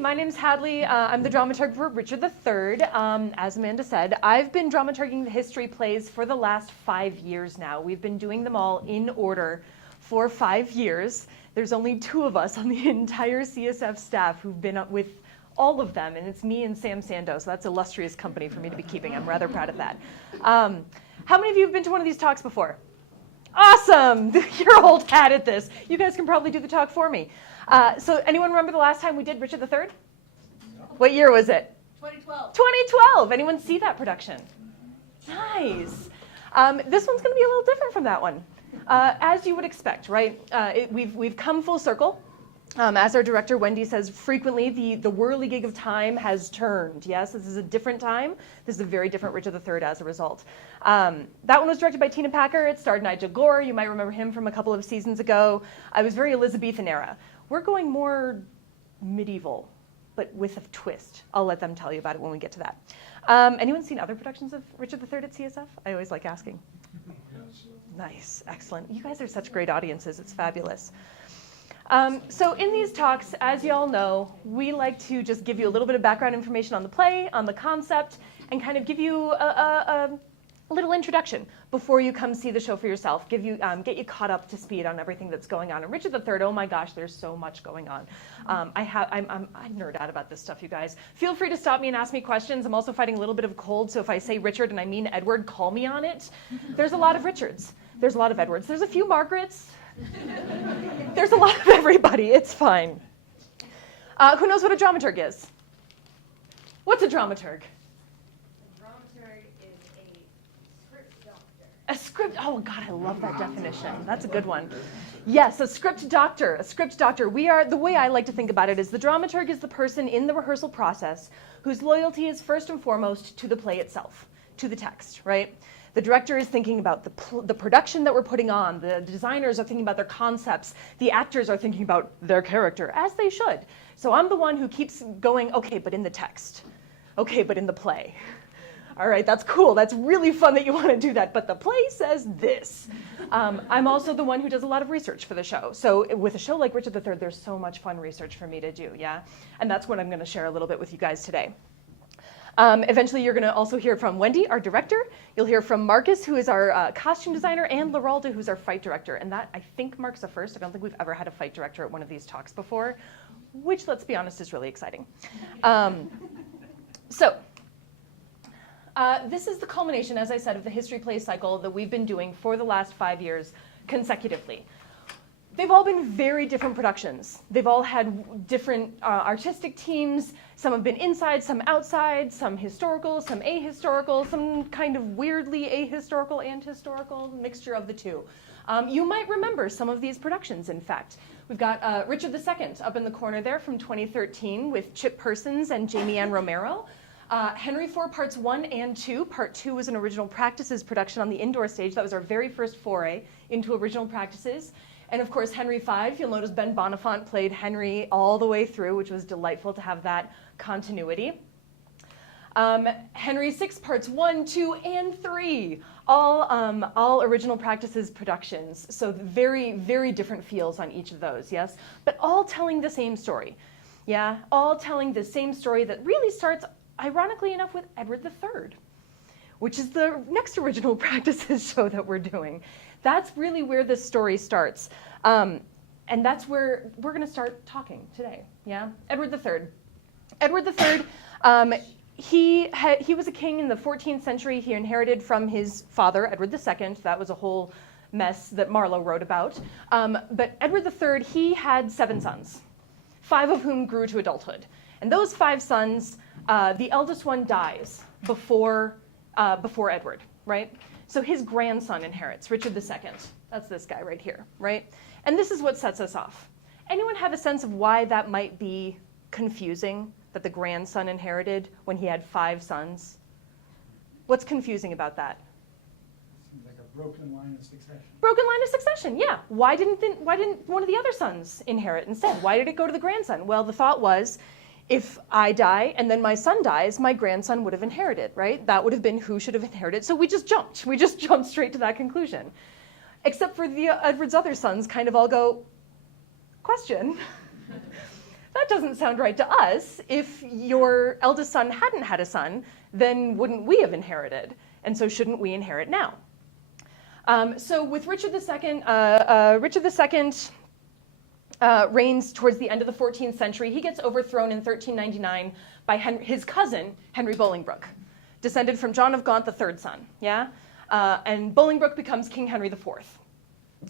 my name's Hadley. I'm the dramaturg for Richard III. As Amanda said, I've been dramaturging the history plays for the last 5 years now. We've been doing them all in order for 5 years. There's only 2 of us on the entire CSF staff who've been up with all of them, and it's me and Sam Sando, so that's illustrious company for me to be keeping. I'm rather proud of that. How many of you have been to one of these talks before? Awesome! You're old hat at this. You guys can probably do the talk for me. So anyone remember the last time we did Richard III? No. What year was it? 2012. 2012! Anyone see that production? Nice. This one's going to be a little different from that one. As you would expect, right? We've come full circle. As our director, Wendy, says frequently, the whirligig of time has turned. Yes, this is a different time. This is a very different Richard III as a result. That one was directed by Tina Packer. It starred Nigel Gore. You might remember him from a couple of seasons ago. I was very Elizabethan era. We're going more medieval, but with a twist. I'll let them tell you about it when we get to that. Anyone seen other productions of Richard III at CSF? I always like asking. Yes. Nice, excellent. You guys are such great audiences. It's fabulous. So in these talks, as you all know, we like to just give you a little bit of background information on the play, on the concept, and kind of give you a little introduction before you come see the show for yourself, get you caught up to speed on everything that's going on. And Richard III, oh my gosh, there's so much going on. I nerd out about this stuff, you guys. Feel free to stop me and ask me questions. I'm also fighting a little bit of a cold, so if I say Richard and I mean Edward, call me on it. There's a lot of Richards. There's a lot of Edwards. There's a few Margarets. There's a lot of everybody. It's fine. Who knows what a dramaturg is? What's a dramaturg? A dramaturg is a script doctor. A script, oh God, I love that definition. That's a good one. Yes, a script doctor, a script doctor. The way I like to think about it is the dramaturg is the person in the rehearsal process whose loyalty is first and foremost to the play itself, to the text, right? The director is thinking about the production that we're putting on. The designers are thinking about their concepts. The actors are thinking about their character, as they should. So I'm the one who keeps going, okay, but in the text. Okay, but in the play. All right, that's cool. That's really fun that you want to do that, but the play says this. I'm also the one who does a lot of research for the show. So with a show like Richard III, there's so much fun research for me to do, yeah? And that's what I'm going to share a little bit with you guys today. Eventually, you're going to also hear from Wendy, our director. You'll hear from Markas, who is our costume designer, and Leraldo, who's our fight director. And that, I think, marks a first. I don't think we've ever had a fight director at one of these talks before, which, let's be honest, is really exciting. This is the culmination, as I said, of the history play cycle that we've been doing for the last 5 years consecutively. They've all been very different productions. They've all had different artistic teams. Some have been inside, some outside, some historical, some ahistorical, some kind of weirdly ahistorical and historical, mixture of the two. You might remember some of these productions, in fact. We've got Richard II up in the corner there from 2013 with Chip Persons and Jamie Ann Romero. Henry IV Parts 1 and 2. Part 2 was an original practices production on the indoor stage. That was our very first foray into original practices. And of course, Henry V, you'll notice Ben Bonifant played Henry all the way through, which was delightful to have that continuity. Henry VI Parts 1, 2, and 3, all original practices productions. So very, very different feels on each of those, yes? But all telling the same story, yeah? All telling the same story that really starts, ironically enough, with Edward III, which is the next original practices show that we're doing. That's really where this story starts. And that's where we're going to start talking today, yeah? Edward III. Edward III, he was a king in the 14th century. He inherited from his father, Edward II. That was a whole mess that Marlowe wrote about. But Edward III, he had 7 sons, 5 of whom grew to adulthood. And those 5 sons, the eldest one dies before Edward, right? So his grandson inherits, Richard II. That's this guy right here, right? And this is what sets us off. Anyone have a sense of why that might be confusing, that the grandson inherited when he had 5 sons? What's confusing about that? Seems like a broken line of succession. Broken line of succession, yeah. Why didn't one of the other sons inherit instead? Why did it go to the grandson? Well, the thought was, if I die and then my son dies, my grandson would have inherited, right? That would have been who should have inherited. So we just jumped. We just jumped straight to that conclusion. Except for Edward's other sons kind of all go, question. that doesn't sound right to us. If your eldest son hadn't had a son, then wouldn't we have inherited? And so shouldn't we inherit now? So with Richard II, reigns towards the end of the 14th century. He gets overthrown in 1399 by his cousin, Henry Bolingbroke, descended from John of Gaunt, the third son. Yeah? And Bolingbroke becomes King Henry IV.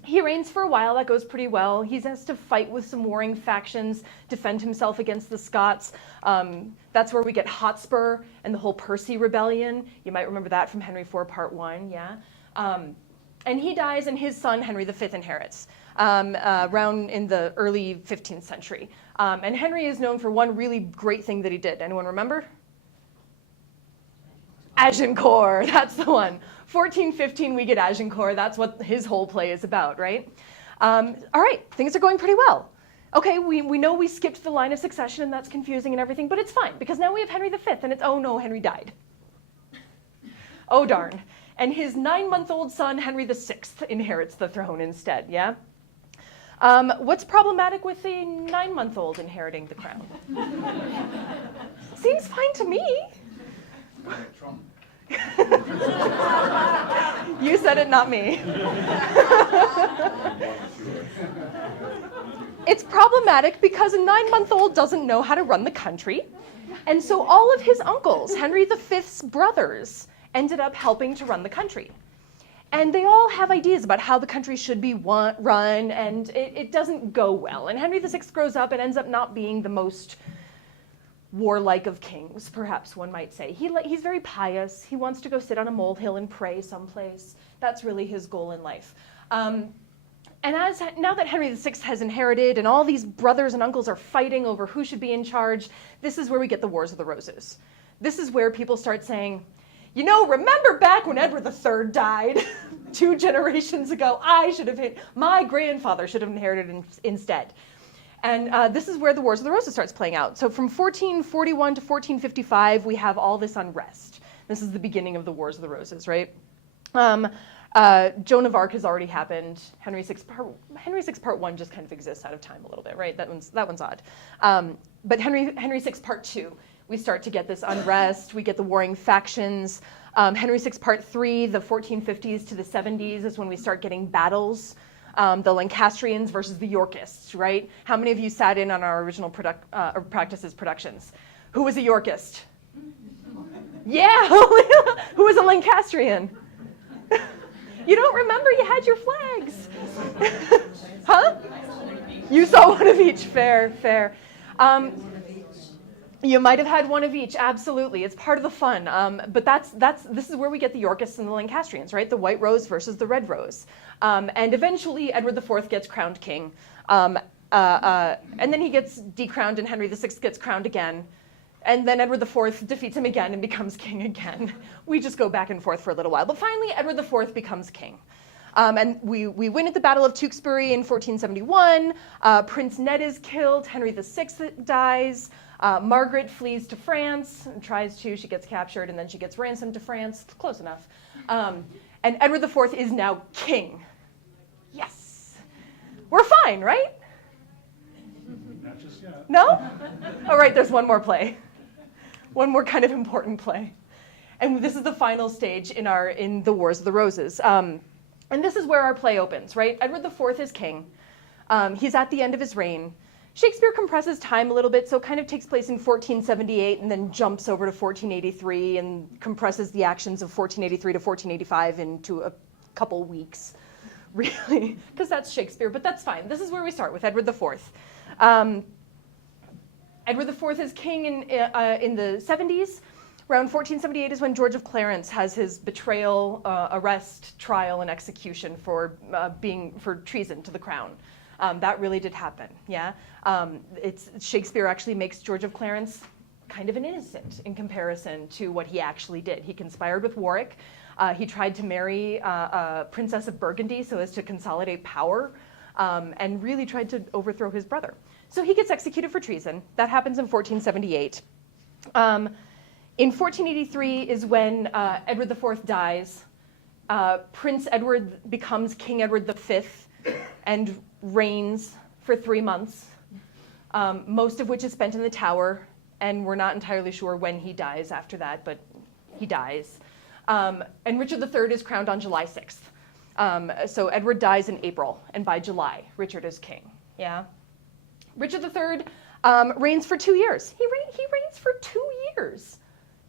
He reigns for a while. That goes pretty well. He has to fight with some warring factions, defend himself against the Scots. That's where we get Hotspur and the whole Percy Rebellion. You might remember that from Henry IV, Part 1. Yeah? And he dies, and his son, Henry V, inherits around in the early 15th century. And Henry is known for one really great thing that he did. Anyone remember? Agincourt, that's the one. 1415, we get Agincourt. That's what his whole play is about, right? All right, things are going pretty well. Okay, we know we skipped the line of succession, and that's confusing and everything, but it's fine, because now we have Henry V, and it's, oh no, Henry died. Oh darn. And his 9-month-old son, Henry VI, inherits the throne instead, yeah? What's problematic with the 9-month-old inheriting the crown? Seems fine to me. Trump. You said it, not me. It's problematic because a 9-month-old doesn't know how to run the country. And so all of his uncles, Henry V's brothers, ended up helping to run the country. And they all have ideas about how the country should be run, and it doesn't go well. And Henry VI grows up and ends up not being the most warlike of kings, perhaps one might say. He's very pious. He wants to go sit on a molehill and pray someplace. That's really his goal in life. And now that Henry VI has inherited and all these brothers and uncles are fighting over who should be in charge, this is where we get the Wars of the Roses. This is where people start saying, you know, remember back when Edward III died 2 generations ago? My grandfather should have inherited instead. And this is where the Wars of the Roses starts playing out. So from 1441 to 1455, we have all this unrest. This is the beginning of the Wars of the Roses, right? Joan of Arc has already happened. Henry VI Part 1 just kind of exists out of time a little bit, right? That one's odd. But Henry VI Part 2, we start to get this unrest. We get the warring factions. Henry VI Part 3, the 1450s to the 70s is when we start getting battles. The Lancastrians versus the Yorkists, right? How many of you sat in on our original Practices productions? Who was a Yorkist? Yeah, who was a Lancastrian? You don't remember? You had your flags. Huh? You saw one of each. Fair. You might have had one of each, absolutely. It's part of the fun. But this is where we get the Yorkists and the Lancastrians, right? The White Rose versus the Red Rose. And eventually Edward IV gets crowned king. And then he gets decrowned and Henry VI gets crowned again. And then Edward IV defeats him again and becomes king again. We just go back and forth for a little while. But finally, Edward IV becomes king. And we win at the Battle of Tewkesbury in 1471. Prince Ned is killed. Henry VI dies. Margaret flees to France and she gets captured, and then she gets ransomed to France. Close enough. And Edward IV is now king. Yes. We're fine, right? Not just yet. No? All right, there's one more play. One more kind of important play. And this is the final stage in the Wars of the Roses. And this is where our play opens, right? Edward IV is king. He's at the end of his reign. Shakespeare compresses time a little bit, so it kind of takes place in 1478 and then jumps over to 1483 and compresses the actions of 1483 to 1485 into a couple weeks, really, because that's Shakespeare, but that's fine. This is where we start with Edward IV. Edward IV is king in the 70s. Around 1478 is when George of Clarence has his betrayal, arrest, trial, and execution for treason to the crown. That really did happen, yeah? Shakespeare actually makes George of Clarence kind of an innocent in comparison to what he actually did. He conspired with Warwick. He tried to marry a princess of Burgundy so as to consolidate power, and really tried to overthrow his brother. So he gets executed for treason. That happens in 1478. In 1483 is when Edward IV dies. Prince Edward becomes King Edward V and reigns for 3 months. most of which is spent in the Tower, and we're not entirely sure when he dies after that, but he dies. And Richard III is crowned on July 6th. So Edward dies in April, and by July, Richard is king. Yeah. Richard III reigns for 2 years. He reigns for 2 years.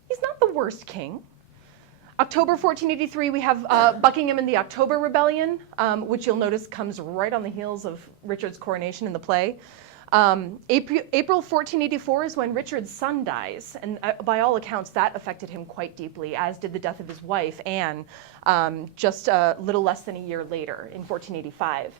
He's not the worst king. October 1483, we have Buckingham and the October Rebellion, which you'll notice comes right on the heels of Richard's coronation in the play. April 1484 is when Richard's son dies, and by all accounts, that affected him quite deeply, as did the death of his wife, Anne, just a little less than a year later in 1485.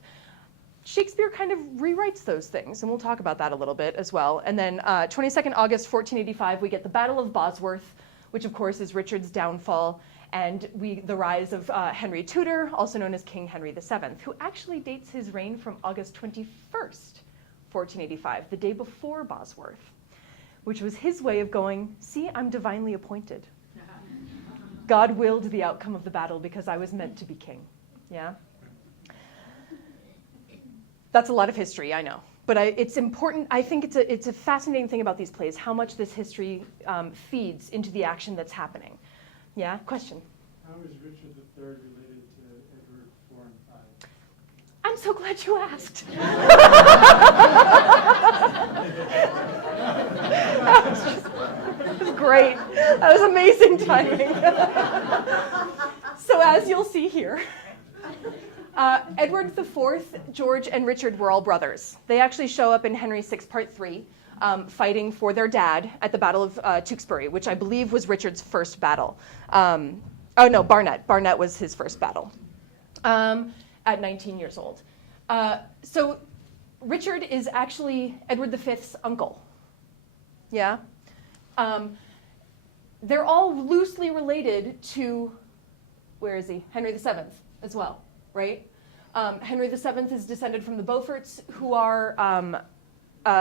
Shakespeare kind of rewrites those things, and we'll talk about that a little bit as well. And then 22nd August 1485, we get the Battle of Bosworth, which of course is Richard's downfall, and the rise of Henry Tudor, also known as King Henry VII, who actually dates his reign from August 21st, 1485, the day before Bosworth, which was his way of going, see, I'm divinely appointed. God willed the outcome of the battle because I was meant to be king. Yeah? That's a lot of history, I know. But it's important. I think it's a fascinating thing about these plays, how much this history feeds into the action that's happening. Yeah? Question? How is Richard III related to Edward IV and V? I'm so glad you asked. That was great. That was amazing timing. So as you'll see here, Edward IV, George, and Richard were all brothers. They actually show up in Henry VI, Part 3, fighting for their dad at the Battle of Tewkesbury, which I believe was Richard's first battle. Oh no, Barnet. Barnet was his first battle at 19 years old. So Richard is actually Edward V's uncle. Yeah? They're all loosely related to, where is he? Henry VII as well. Right? Henry VII is descended from the Beauforts, who are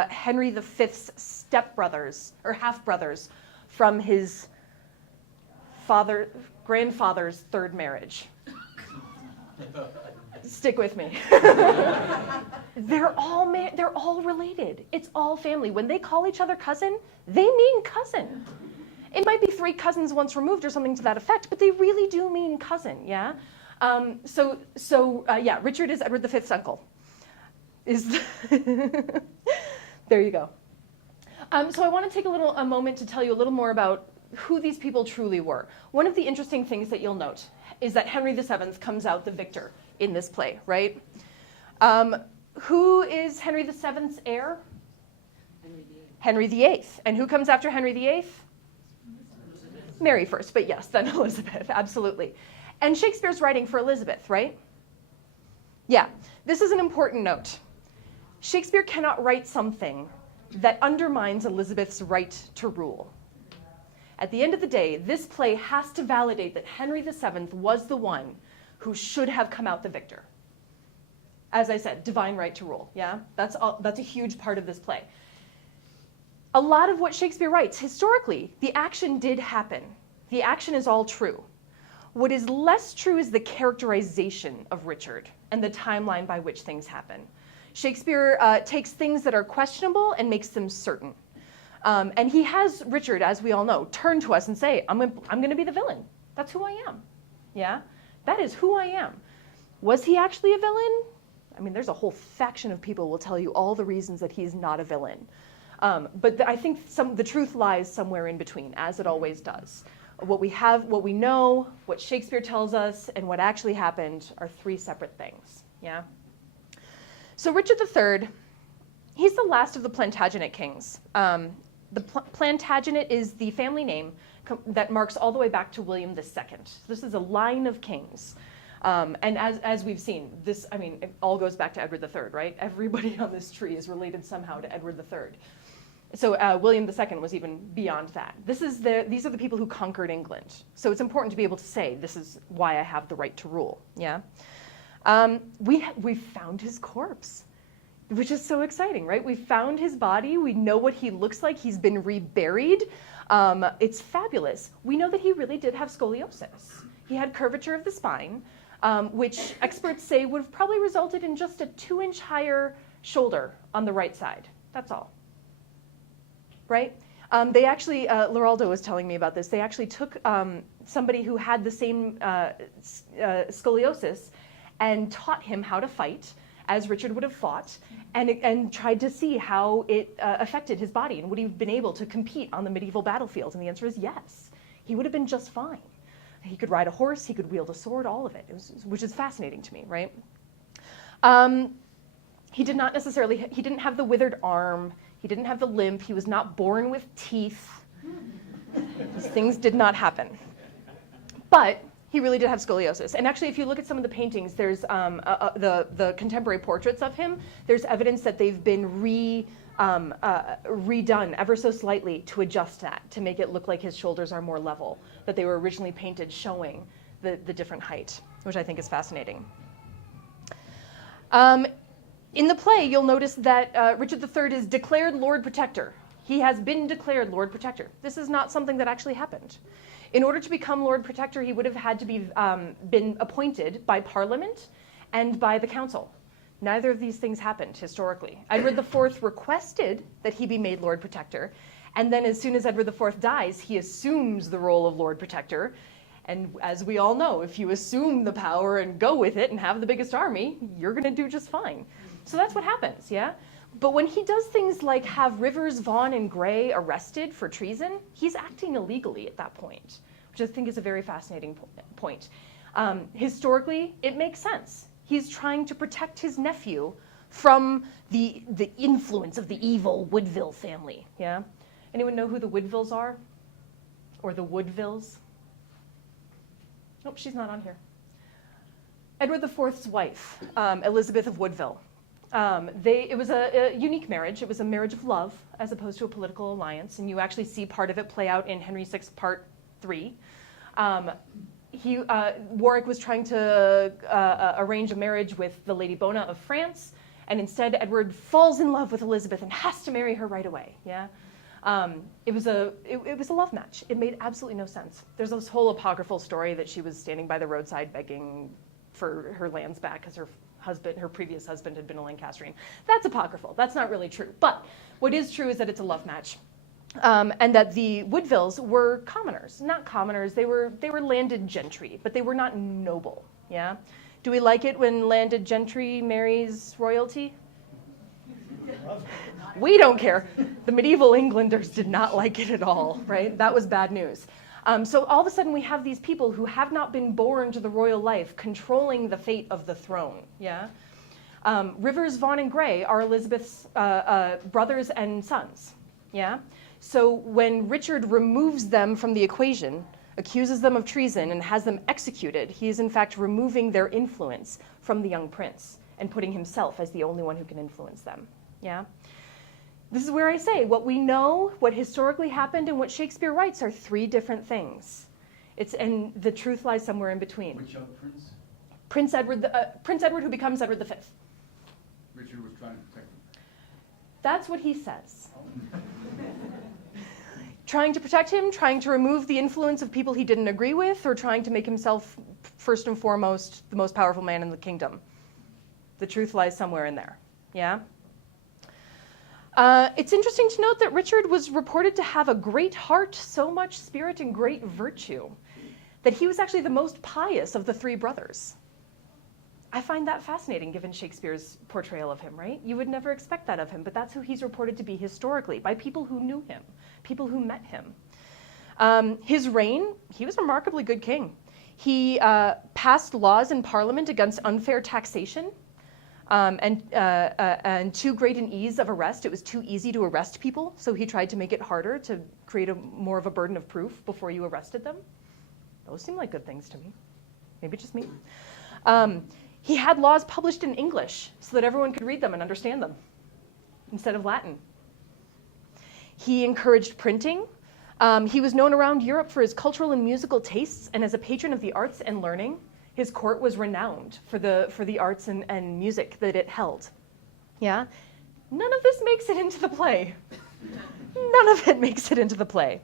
Henry V's stepbrothers, or half-brothers, from his grandfather's third marriage. Stick with me. They're all related. It's all family. When they call each other cousin, they mean cousin. It might be 3 cousins once removed or something to that effect, but they really do mean cousin, yeah? Yeah, Richard is Edward V's uncle. There you go. So I want to take a moment to tell you a little more about who these people truly were. One of the interesting things that you'll note is that Henry VII comes out the victor in this play, right? Who is Henry VII's heir? Henry VIII. And who comes after Henry VIII? Mary first, but yes, then Elizabeth, absolutely. And Shakespeare's writing for Elizabeth, right? Yeah, this is an important note. Shakespeare cannot write something that undermines Elizabeth's right to rule. At the end of the day, this play has to validate that Henry VII was the one who should have come out the victor. As I said, divine right to rule, yeah? That's a huge part of this play. A lot of what Shakespeare writes, historically, the action did happen. The action is all true. What is less true is the characterization of Richard and the timeline by which things happen. Shakespeare takes things that are questionable and makes them certain. And he has Richard, as we all know, turn to us and say, I'm going to be the villain. That's who I am. Yeah? That is who I am. Was he actually a villain? I mean, there's a whole faction of people who will tell you all the reasons that he's not a villain. But I think the truth lies somewhere in between, as it always does. What we know, what Shakespeare tells us, and what actually happened are 3 separate things. Yeah? So Richard III, he's the last of the Plantagenet kings. The Plantagenet is the family name that marks all the way back to William II. This is a line of kings. And as we've seen, it all goes back to Edward III, right? Everybody on this tree is related somehow to Edward III. So William II was even beyond that. These are the people who conquered England. So it's important to be able to say, this is why I have the right to rule. Yeah. We found his corpse, which is so exciting, right? We found his body. We know what he looks like. He's been reburied. It's fabulous. We know that he really did have scoliosis. He had curvature of the spine, which experts say would have probably resulted in just a 2-inch higher shoulder on the right side. That's all. Right? They actually, Leraldo was telling me about this, they actually took somebody who had the same scoliosis and taught him how to fight as Richard would have fought, and tried to see how it affected his body, and would he have been able to compete on the medieval battlefield? And the answer is yes. He would have been just fine. He could ride a horse, he could wield a sword, all of it, which is fascinating to me, right? He did not necessarily, he didn't have the withered arm, he didn't have the limp, he was not born with teeth. These things did not happen. But he really did have scoliosis. And actually, if you look at some of the paintings, there's the contemporary portraits of him, there's evidence that they've been redone ever so slightly to adjust that, to make it look like his shoulders are more level, that they were originally painted showing the different height, which I think is fascinating. In the play, you'll notice that Richard III is declared Lord Protector. He has been declared Lord Protector. This is not something that actually happened. In order to become Lord Protector, he would have had to be been appointed by Parliament and by the Council. Neither of these things happened historically. Edward IV requested that he be made Lord Protector, and then as soon as Edward IV dies, he assumes the role of Lord Protector. And as we all know, if you assume the power and go with it and have the biggest army, you're going to do just fine. So that's what happens, yeah? But when he does things like have Rivers, Vaughan, and Gray arrested for treason, he's acting illegally at that point, which I think is a very fascinating point. Historically, it makes sense. He's trying to protect his nephew from the influence of the evil Woodville family, yeah? Anyone know who the Woodvilles are? Or the Woodvilles? Nope, she's not on here. Edward IV's wife, Elizabeth of Woodville. It was a unique marriage. It was a marriage of love as opposed to a political alliance, and you actually see part of it play out in Henry VI Part 3. Warwick was trying to arrange a marriage with the Lady Bona of France, and instead Edward falls in love with Elizabeth and has to marry her right away. Yeah, it was a love match. It made absolutely no sense. There's this whole apocryphal story that she was standing by the roadside begging for her lands back because her previous husband had been a Lancastrian. That's apocryphal. That's not really true. But what is true is that it's a love match. And that the Woodvilles were commoners. Not commoners, they were landed gentry, but they were not noble, yeah? Do we like it when landed gentry marries royalty? We don't care. The medieval Englanders did not like it at all, right? That was bad news. So all of a sudden we have these people who have not been born to the royal life controlling the fate of the throne, yeah? Rivers, Vaughan, and Gray are Elizabeth's brothers and sons, yeah? So when Richard removes them from the equation, accuses them of treason, and has them executed, he is in fact removing their influence from the young prince and putting himself as the only one who can influence them, yeah? This is where I say what we know, what historically happened, and what Shakespeare writes are three different things. And the truth lies somewhere in between. Which young prince? Prince Edward who becomes Edward V. Richard was trying to protect him. That's what he says. Trying to protect him, trying to remove the influence of people he didn't agree with, or trying to make himself, first and foremost, the most powerful man in the kingdom. The truth lies somewhere in there, yeah? It's interesting to note that Richard was reported to have a great heart, so much spirit, and great virtue, that he was actually the most pious of the three brothers. I find that fascinating given Shakespeare's portrayal of him, right? You would never expect that of him, but that's who he's reported to be historically, by people who knew him, people who met him. His reign, he was a remarkably good king. He passed laws in Parliament against unfair taxation and too great an ease of arrest. It was too easy to arrest people, so he tried to make it harder to create more of a burden of proof before you arrested them. Those seem like good things to me. Maybe just me. He had laws published in English so that everyone could read them and understand them instead of Latin. He encouraged printing. He was known around Europe for his cultural and musical tastes, and as a patron of the arts and learning, his court was renowned for the arts and music that it held. Yeah? None of this makes it into the play. None of it makes it into the play.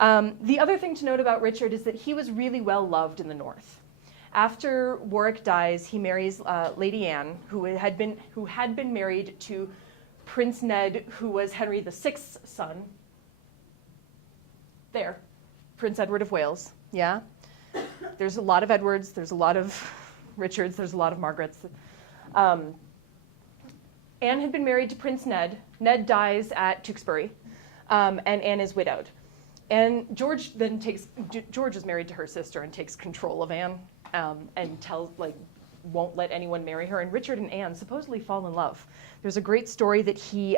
The other thing to note about Richard is that he was really well loved in the north. After Warwick dies, he marries Lady Anne, who had been married to Prince Ned, who was Henry VI's son. There, Prince Edward of Wales, yeah? There's a lot of Edwards, there's a lot of Richards, there's a lot of Margarets. Anne had been married to Prince Ned. Ned dies at Tewkesbury, and Anne is widowed. And George is married to her sister and takes control of Anne, and won't let anyone marry her. And Richard and Anne supposedly fall in love. There's a great story that he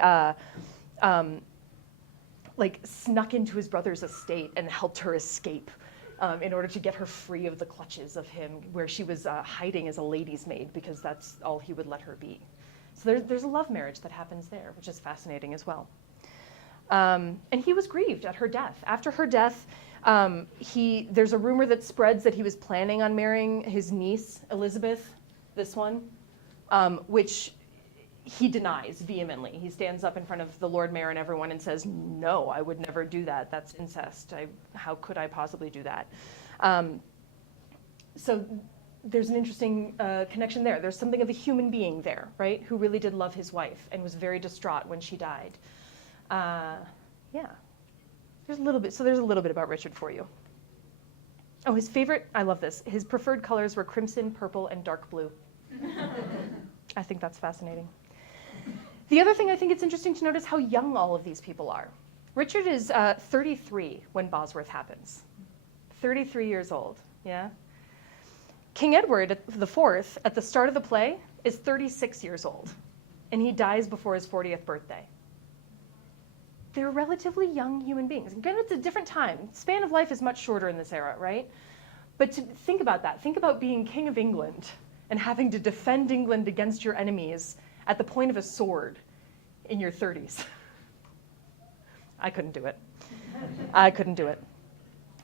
snuck into his brother's estate and helped her escape in order to get her free of the clutches of him, where she was hiding as a lady's maid because that's all he would let her be. So there's a love marriage that happens there, which is fascinating as well. And he was grieved at her death. After her death, there's a rumor that spreads that he was planning on marrying his niece, Elizabeth, this one, which he denies vehemently. He stands up in front of the Lord Mayor and everyone and says, no, I would never do that. That's incest. How could I possibly do that? So there's an interesting connection there. There's something of a human being there, right, who really did love his wife and was very distraught when she died. Yeah. There's a little bit about Richard for you. Oh, his favorite, I love this. His preferred colors were crimson, purple, and dark blue. I think that's fascinating. The other thing I think it's interesting to notice how young all of these people are. Richard is 33 when Bosworth happens. 33 years old, yeah? King Edward IV, at the start of the play, is 36 years old, and he dies before his 40th birthday. They're relatively young human beings. Again, it's a different time. Span of life is much shorter in this era, right? But to think about that. Think about being King of England and having to defend England against your enemies at the point of a sword in your 30s. I couldn't do it. I couldn't do it.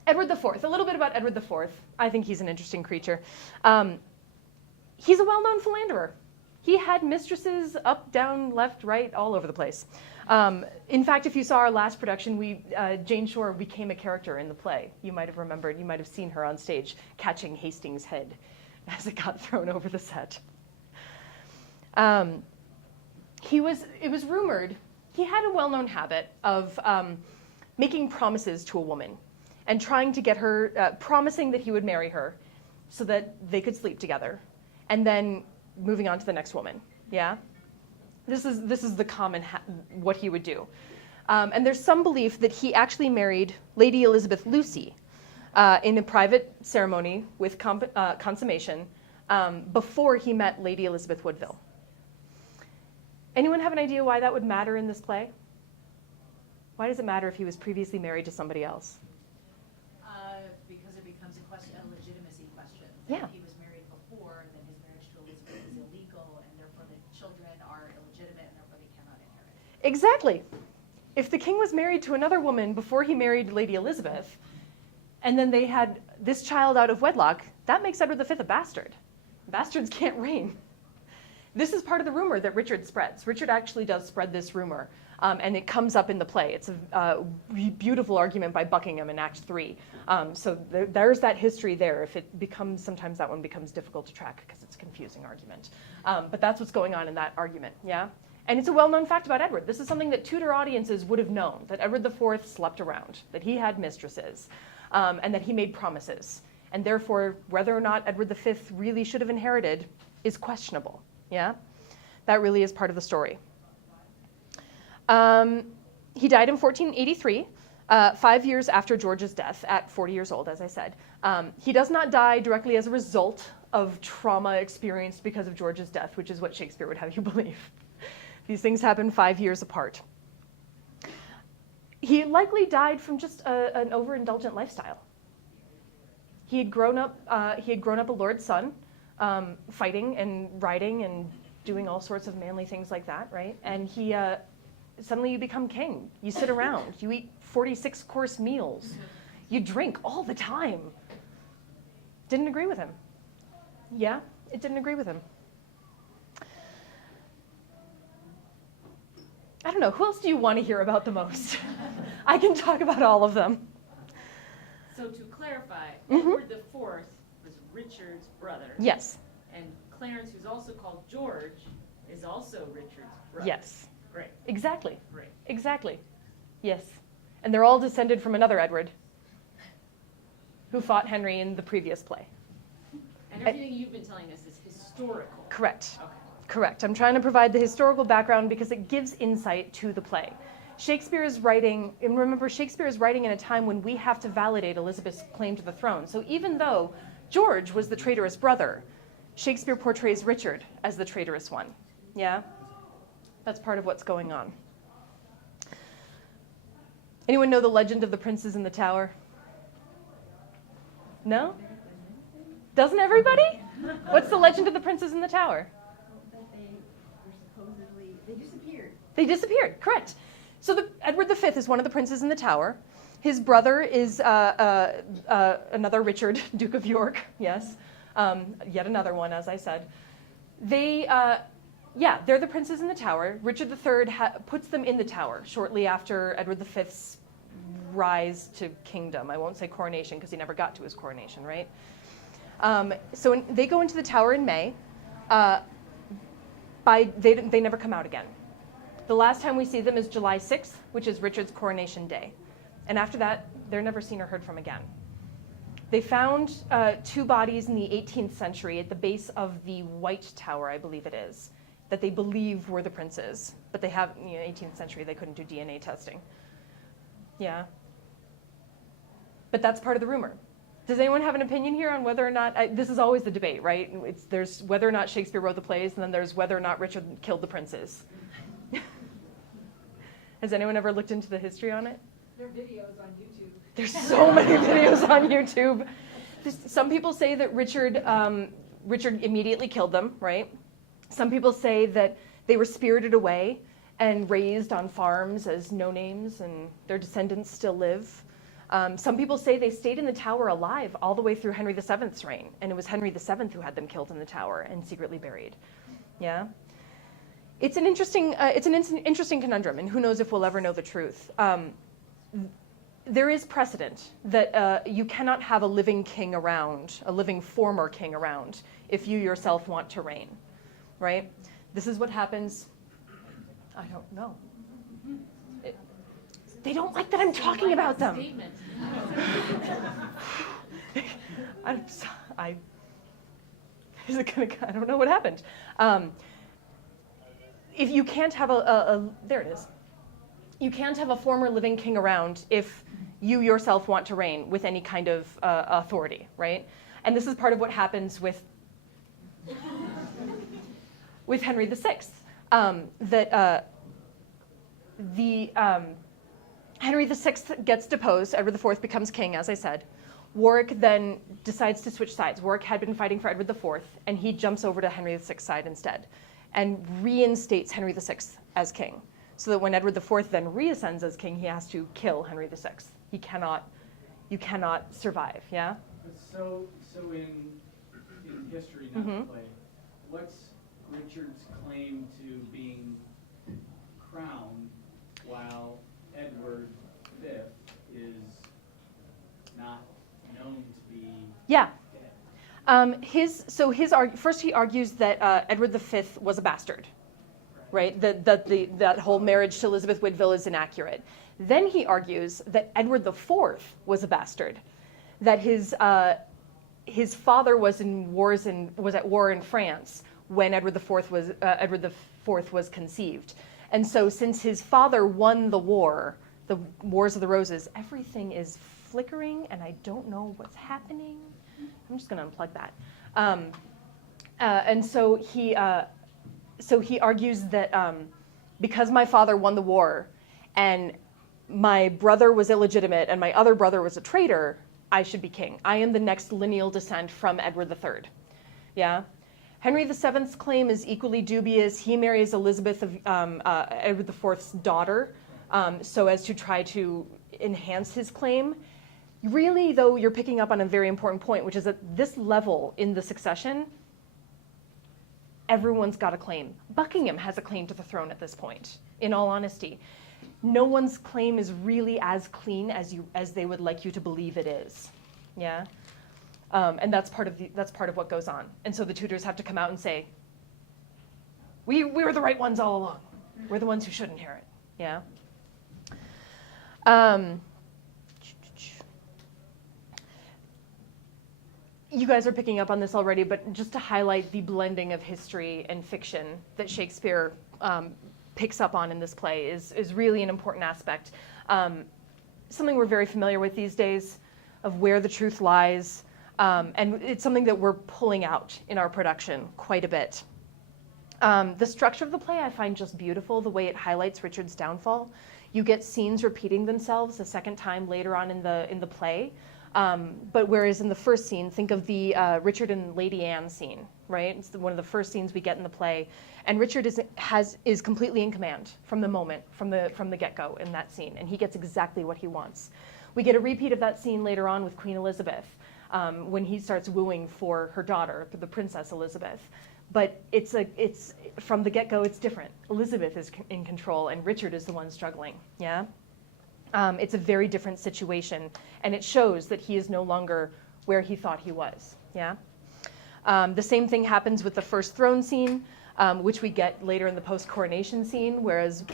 Edward IV, a little bit about Edward IV. I think he's an interesting creature. He's a well-known philanderer. He had mistresses up, down, left, right, all over the place. In fact, if you saw our last production, Jane Shore became a character in the play. You might have remembered, you might have seen her on stage catching Hastings' head as it got thrown over the set. It was rumored, he had a well-known habit of making promises to a woman and trying to get her, promising that he would marry her so that they could sleep together, and then moving on to the next woman, yeah? This is the common, what he would do. And there's some belief that he actually married Lady Elizabeth Lucy in a private ceremony with consummation before he met Lady Elizabeth Woodville. Anyone have an idea why that would matter in this play? Why does it matter if he was previously married to somebody else? Because it becomes a legitimacy question. Yeah. If he was married before, then his marriage to Elizabeth is illegal, and therefore the children are illegitimate, and therefore they cannot inherit. Exactly. If the king was married to another woman before he married Lady Elizabeth, and then they had this child out of wedlock, that makes Edward V a bastard. Bastards can't reign. This is part of the rumor that Richard spreads. Richard actually does spread this rumor, and it comes up in the play. It's a beautiful argument by Buckingham in Act 3. So there's that history there. If it becomes, sometimes that one becomes difficult to track because it's a confusing argument. But that's what's going on in that argument, yeah? And it's a well-known fact about Edward. This is something that Tudor audiences would have known, that Edward IV slept around, that he had mistresses, and that he made promises. And therefore, whether or not Edward V really should have inherited is questionable. Yeah, that really is part of the story. He died in 1483, 5 years after George's death, at 40 years old, as I said. He does not die directly as a result of trauma experienced because of George's death, which is what Shakespeare would have you believe. These things happen 5 years apart. He likely died from just an overindulgent lifestyle. He had grown up a lord's son, fighting and riding and doing all sorts of manly things like that, right? And he suddenly you become king. You sit around. You eat 46-course meals. You drink all the time. Didn't agree with him. Yeah, it didn't agree with him. I don't know. Who else do you want to hear about the most? I can talk about all of them. So to clarify, Edward IV was Richard's brother. Yes. And Clarence, who's also called George, is also Richard's brother. Yes. Right, Exactly. right. Exactly. Yes. And they're all descended from another Edward who fought Henry in the previous play. And everything you've been telling us is historical. Correct. Okay. Correct. I'm trying to provide the historical background because it gives insight to the play. Shakespeare is writing, and remember, Shakespeare is writing in a time when we have to validate Elizabeth's claim to the throne. So even though George was the traitorous brother, Shakespeare portrays Richard as the traitorous one. Yeah? That's part of what's going on. Anyone know the legend of the princes in the tower? No? Doesn't everybody? What's the legend of the princes in the tower? That they were supposedly, they disappeared. They disappeared, correct. So Edward V is one of the princes in the tower. His brother is another Richard, Duke of York, yes. Yet another one, as I said. They're the princes in the tower. Richard III puts them in the tower shortly after Edward V's rise to kingdom. I won't say coronation because he never got to his coronation, right? So they go into the tower in May. They never come out again. The last time we see them is July 6th, which is Richard's coronation day. And after that, they're never seen or heard from again. They found 2 bodies in the 18th century at the base of the White Tower, I believe it is, that they believe were the princes. But they have, 18th century, they couldn't do DNA testing. Yeah. But that's part of the rumor. Does anyone have an opinion here on whether or not, this is always the debate, right? There's whether or not Shakespeare wrote the plays, and then there's whether or not Richard killed the princes. Has anyone ever looked into the history on it? There are videos on YouTube. There's so many videos on YouTube. Some people say that Richard immediately killed them, right? Some people say that they were spirited away and raised on farms as no-names, and their descendants still live. Some people say they stayed in the tower alive all the way through Henry VII's reign, and it was Henry VII who had them killed in the tower and secretly buried. Yeah? It's an interesting conundrum, and who knows if we'll ever know the truth. There is precedent that you cannot have a living king around, a living former king around, if you yourself want to reign, right? This is what happens. I don't know. They don't like that I'm talking about them. Statement. I don't know what happened. If you can't have there it is. You can't have a former living king around if you yourself want to reign with any kind of authority, right? And this is part of what happens with Henry VI. Henry VI gets deposed. Edward IV becomes king, as I said. Warwick then decides to switch sides. Warwick had been fighting for Edward IV, and he jumps over to Henry VI's side instead and reinstates Henry VI as king. So that when Edward IV then reascends as king, he has to kill Henry VI. You cannot survive, yeah? So in history, not play, what's Richard's claim to being crowned while Edward V is not known to be Yeah. dead? First he argues that Edward V was a bastard, right? That whole marriage to Elizabeth Woodville is inaccurate. Then he argues that Edward IV was a bastard, that his father was at war in France when Edward IV was conceived, and so since his father won the Wars of the Roses, everything is flickering, and I don't know what's happening. I'm just going to unplug that. And so he argues that because my father won the war and my brother was illegitimate and my other brother was a traitor, I should be king. I am the next lineal descent from Edward III. Yeah? Henry VII's claim is equally dubious. He marries Elizabeth of Edward IV's daughter so as to try to enhance his claim. Really, though, you're picking up on a very important point, which is that this level in the succession, everyone's got a claim. Buckingham has a claim to the throne at this point, in all honesty. No one's claim is really as clean as they would like you to believe it is. Yeah? And that's part of what goes on. And so the Tudors have to come out and say, we were the right ones all along. We're the ones who shouldn't hear it. Yeah. You guys are picking up on this already, but just to highlight the blending of history and fiction that Shakespeare picks up on in this play is really an important aspect. Something we're very familiar with these days, of where the truth lies, and it's something that we're pulling out in our production quite a bit. The structure of the play I find just beautiful, the way it highlights Richard's downfall. You get scenes repeating themselves a second time later on in the play. But whereas in the first scene, think of the Richard and Lady Anne scene, right? It's one of the first scenes we get in the play, and Richard is completely in command from the moment, from the get-go in that scene, and he gets exactly what he wants. We get a repeat of that scene later on with Queen Elizabeth, when he starts wooing for her daughter, the Princess Elizabeth. But it's from the get-go, it's different. Elizabeth is in control, and Richard is the one struggling. Yeah. It's a very different situation, and it shows that he is no longer where he thought he was. Yeah. The same thing happens with the first throne scene, which we get later in the post-coronation scene, whereas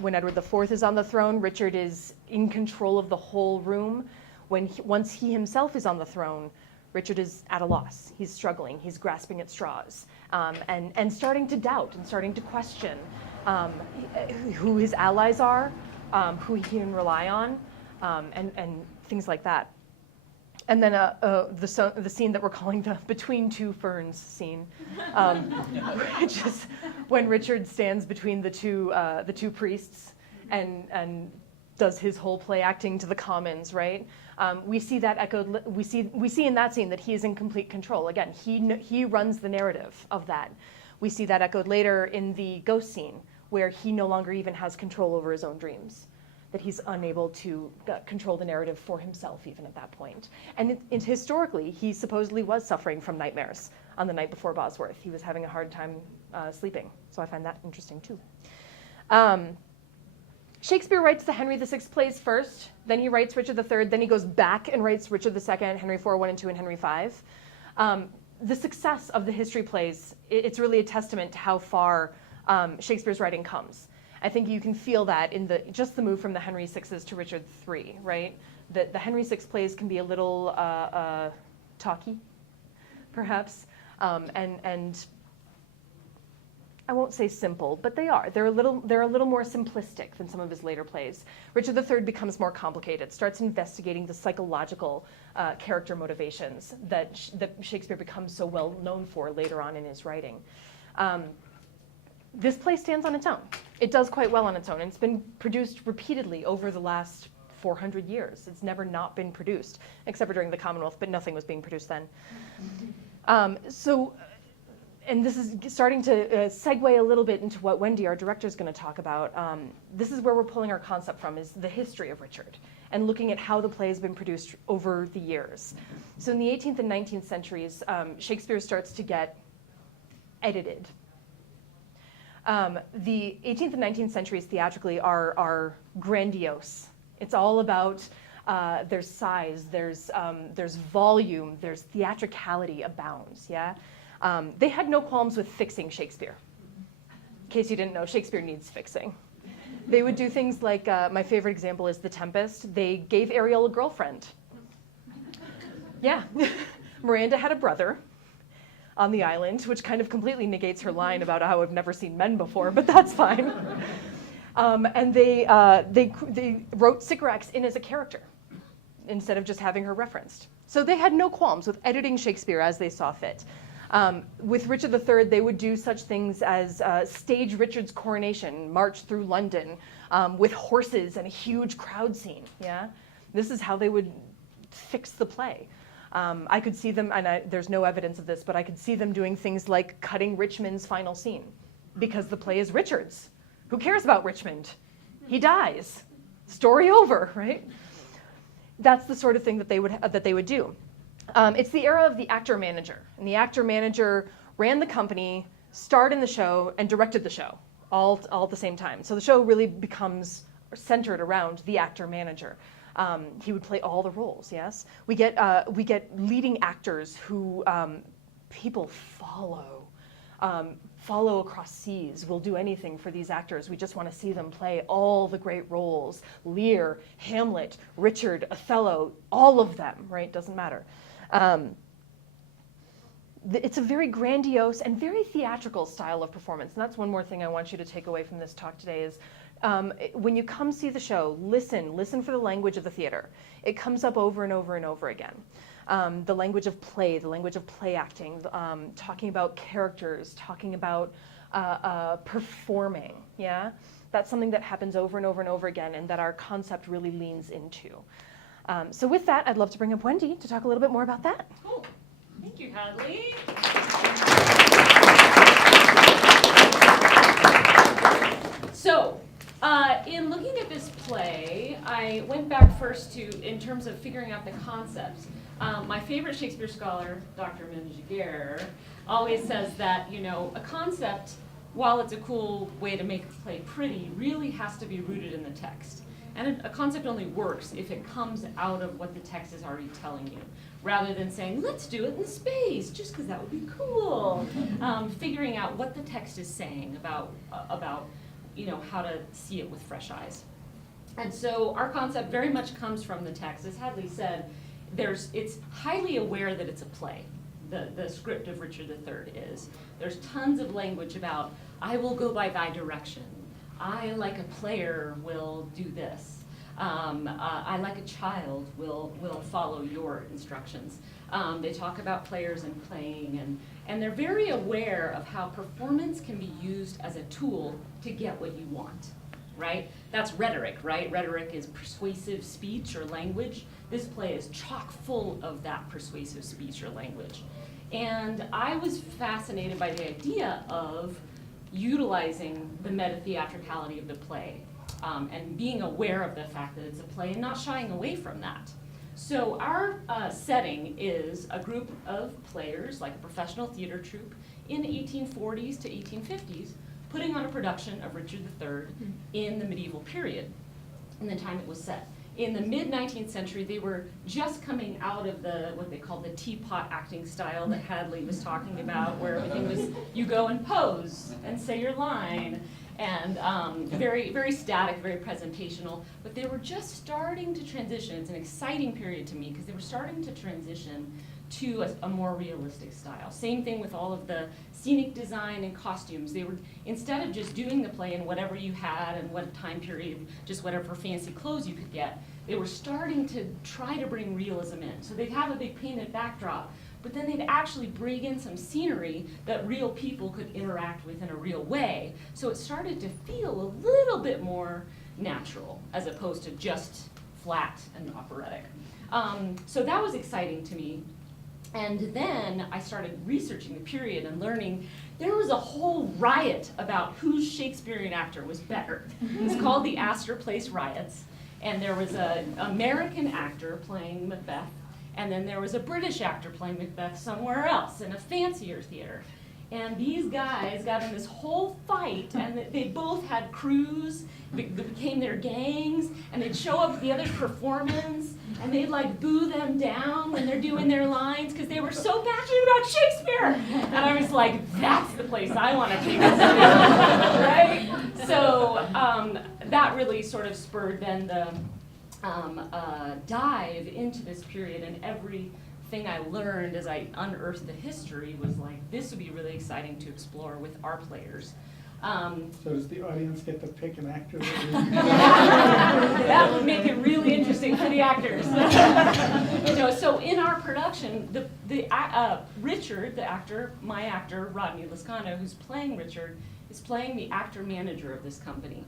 when Edward IV is on the throne, Richard is in control of the whole room. Once he himself is on the throne, Richard is at a loss. He's struggling. He's grasping at straws, and starting to doubt and starting to question who his allies are, who he can rely on, and things like that. And then the scene that we're calling the Between Two Ferns scene, which is when Richard stands between the two priests and does his whole play acting to the commons, right? We see that echoed. We see in that scene that he is in complete control. Again, he runs the narrative of that. We see that echoed later in the ghost scene, where he no longer even has control over his own dreams, that he's unable to control the narrative for himself even at that point. And historically, he supposedly was suffering from nightmares on the night before Bosworth. He was having a hard time sleeping, so I find that interesting too. Shakespeare writes the Henry VI plays first, then he writes Richard III, then he goes back and writes Richard II, Henry IV, 1 and 2, and Henry V. The success of the history plays, it's really a testament to how far Shakespeare's writing comes. I think you can feel that in just the move from the Henry VIs to Richard III, right? The Henry VI plays can be a little talky, perhaps, and I won't say simple, but they are. They're a little more simplistic than some of his later plays. Richard III becomes more complicated, starts investigating the psychological character motivations that Shakespeare becomes so well known for later on in his writing. This play stands on its own. It does quite well on its own, and it's been produced repeatedly over the last 400 years. It's never not been produced, except for during the Commonwealth, but nothing was being produced then. And this is starting to segue a little bit into what Wendy, our director, is going to talk about. This is where we're pulling our concept from, is the history of Richard, and looking at how the play has been produced over the years. So in the 18th and 19th centuries, Shakespeare starts to get edited. The 18th and 19th centuries theatrically are grandiose. It's all about there's size, there's volume, there's theatricality abounds. Yeah, they had no qualms with fixing Shakespeare. In case you didn't know, Shakespeare needs fixing. They would do things like my favorite example is The Tempest. They gave Ariel a girlfriend. Yeah, Miranda had a brother on the island, which kind of completely negates her line about how I've never seen men before, but that's fine. And they wrote Sycorax in as a character instead of just having her referenced. So they had no qualms with editing Shakespeare as they saw fit. With Richard III, they would do such things as stage Richard's coronation, march through London with horses and a huge crowd scene. Yeah, this is how they would fix the play. I could see them, and there's no evidence of this, but I could see them doing things like cutting Richmond's final scene, because the play is Richard's. Who cares about Richmond? He dies. Story over, right? That's the sort of thing that they would do. It's the era of the actor-manager, and the actor-manager ran the company, starred in the show, and directed the show all at the same time. So the show really becomes centered around the actor-manager. He would play all the roles. Yes, we get leading actors who people follow. follow across seas. We'll do anything for these actors. We just want to see them play all the great roles. Lear, Hamlet, Richard, Othello, all of them, right? Doesn't matter. It's a very grandiose and very theatrical style of performance. And that's one more thing I want you to take away from this talk today is when you come see the show, listen for the language of the theater. It comes up over and over and over again. The language of play, the language of play acting, talking about characters, talking about performing, yeah? That's something that happens over and over and over again and that our concept really leans into. So with that, I'd love to bring up Wendy to talk a little bit more about that. Cool. Thank you, Hadley. So, in looking at this play, I went back first to, in terms of figuring out the concepts. My favorite Shakespeare scholar, Dr. Menziger, always says that, you know, a concept, while it's a cool way to make a play pretty, really has to be rooted in the text. And a concept only works if it comes out of what the text is already telling you, rather than saying, let's do it in space, just because that would be cool. Figuring out what the text is saying about you know, how to see it with fresh eyes. And so our concept very much comes from the text. As Hadley said, it's highly aware that it's a play. The script of Richard III is. There's tons of language about, I will go by thy direction. I, like a player, will do this. I, like a child, will follow your instructions. They talk about players and playing, and they're very aware of how performance can be used as a tool to get what you want, right? That's rhetoric, right? Rhetoric is persuasive speech or language. This play is chock full of that persuasive speech or language. And I was fascinated by the idea of utilizing the meta-theatricality of the play and being aware of the fact that it's a play and not shying away from that. So our setting is a group of players, like a professional theater troupe, in the 1840s to 1850s, putting on a production of Richard III in the medieval period, in the time it was set. In the mid-19th century, they were just coming out of what they called the teapot acting style that Hadley was talking about, where everything was, you go and pose and say your line, and very, very static, very presentational. But they were just starting to transition. It's an exciting period to me, because they were starting to transition to a more realistic style. Same thing with all of the scenic design and costumes. They were, instead of just doing the play in whatever you had and what time period, just whatever fancy clothes you could get, they were starting to try to bring realism in. So they'd have a big painted backdrop, but then they'd actually bring in some scenery that real people could interact with in a real way. So it started to feel a little bit more natural, as opposed to just flat and operatic. So that was exciting to me. And then I started researching the period and learning there was a whole riot about whose Shakespearean actor was better. It's called the Astor Place Riots. And there was an American actor playing Macbeth, and then there was a British actor playing Macbeth somewhere else in a fancier theater. And these guys got in this whole fight, and they both had crews that became their gangs, and they'd show up at the other performance, and they'd like boo them down when they're doing their lines because they were so passionate about Shakespeare. And I was like, that's the place I want to take this to, right? So that really sort of spurred then the dive into this period, and everything I learned as I unearthed the history was like, this would be really exciting to explore with our players. So does the audience get to pick an actor? That would make it really interesting for the actors. So in our production, Richard, the actor, my actor, Rodney Lascano, who's playing Richard, is playing the actor-manager of this company.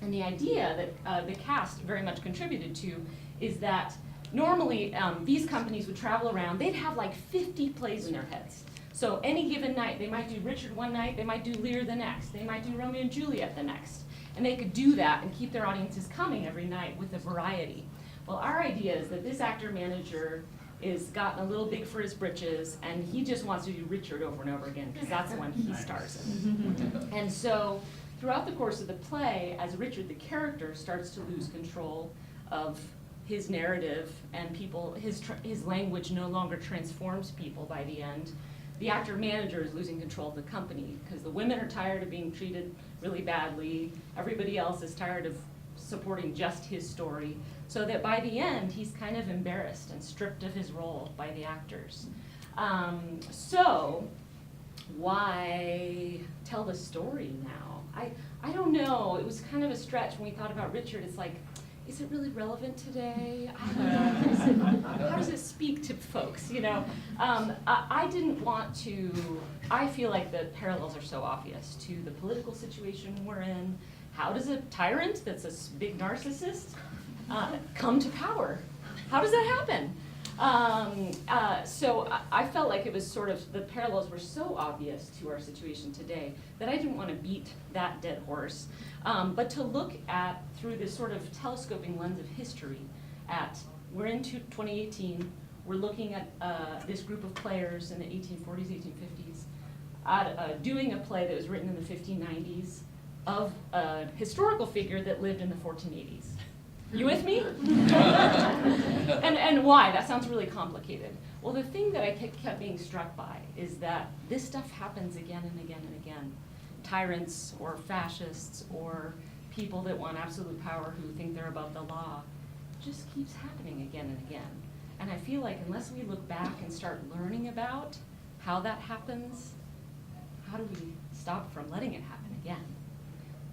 And the idea that the cast very much contributed to is that normally these companies would travel around, they'd have like 50 plays in their heads. So any given night, they might do Richard one night, they might do Lear the next, they might do Romeo and Juliet the next. And they could do that and keep their audiences coming every night with a variety. Well, our idea is that this actor-manager is gotten a little big for his britches, and he just wants to do Richard over and over again, because that's the one he stars in. And so throughout the course of the play, as Richard the character starts to lose control of his narrative, and his language no longer transforms people by the end, the actor manager is losing control of the company because the women are tired of being treated really badly. Everybody else is tired of supporting just his story, so that by the end, he's kind of embarrassed and stripped of his role by the actors. So why tell the story now? I don't know. It was kind of a stretch when we thought about Richard. It's like, is it really relevant today? I don't know. How does it speak to folks, you know? I didn't want to, I feel like the parallels are so obvious to the political situation we're in. How does a tyrant that's a big narcissist come to power? How does that happen? So I felt like it was sort of, the parallels were so obvious to our situation today that I didn't want to beat that dead horse, but to look at, through this sort of telescoping lens of history, we're in 2018, we're looking at this group of players in the 1840s, 1850s, doing a play that was written in the 1590s of a historical figure that lived in the 1480s. You with me? And why? That sounds really complicated. Well, the thing that I kept being struck by is that this stuff happens again and again and again. Tyrants or fascists or people that want absolute power who think they're above the law just keeps happening again and again. And I feel like unless we look back and start learning about how that happens, how do we stop from letting it happen again?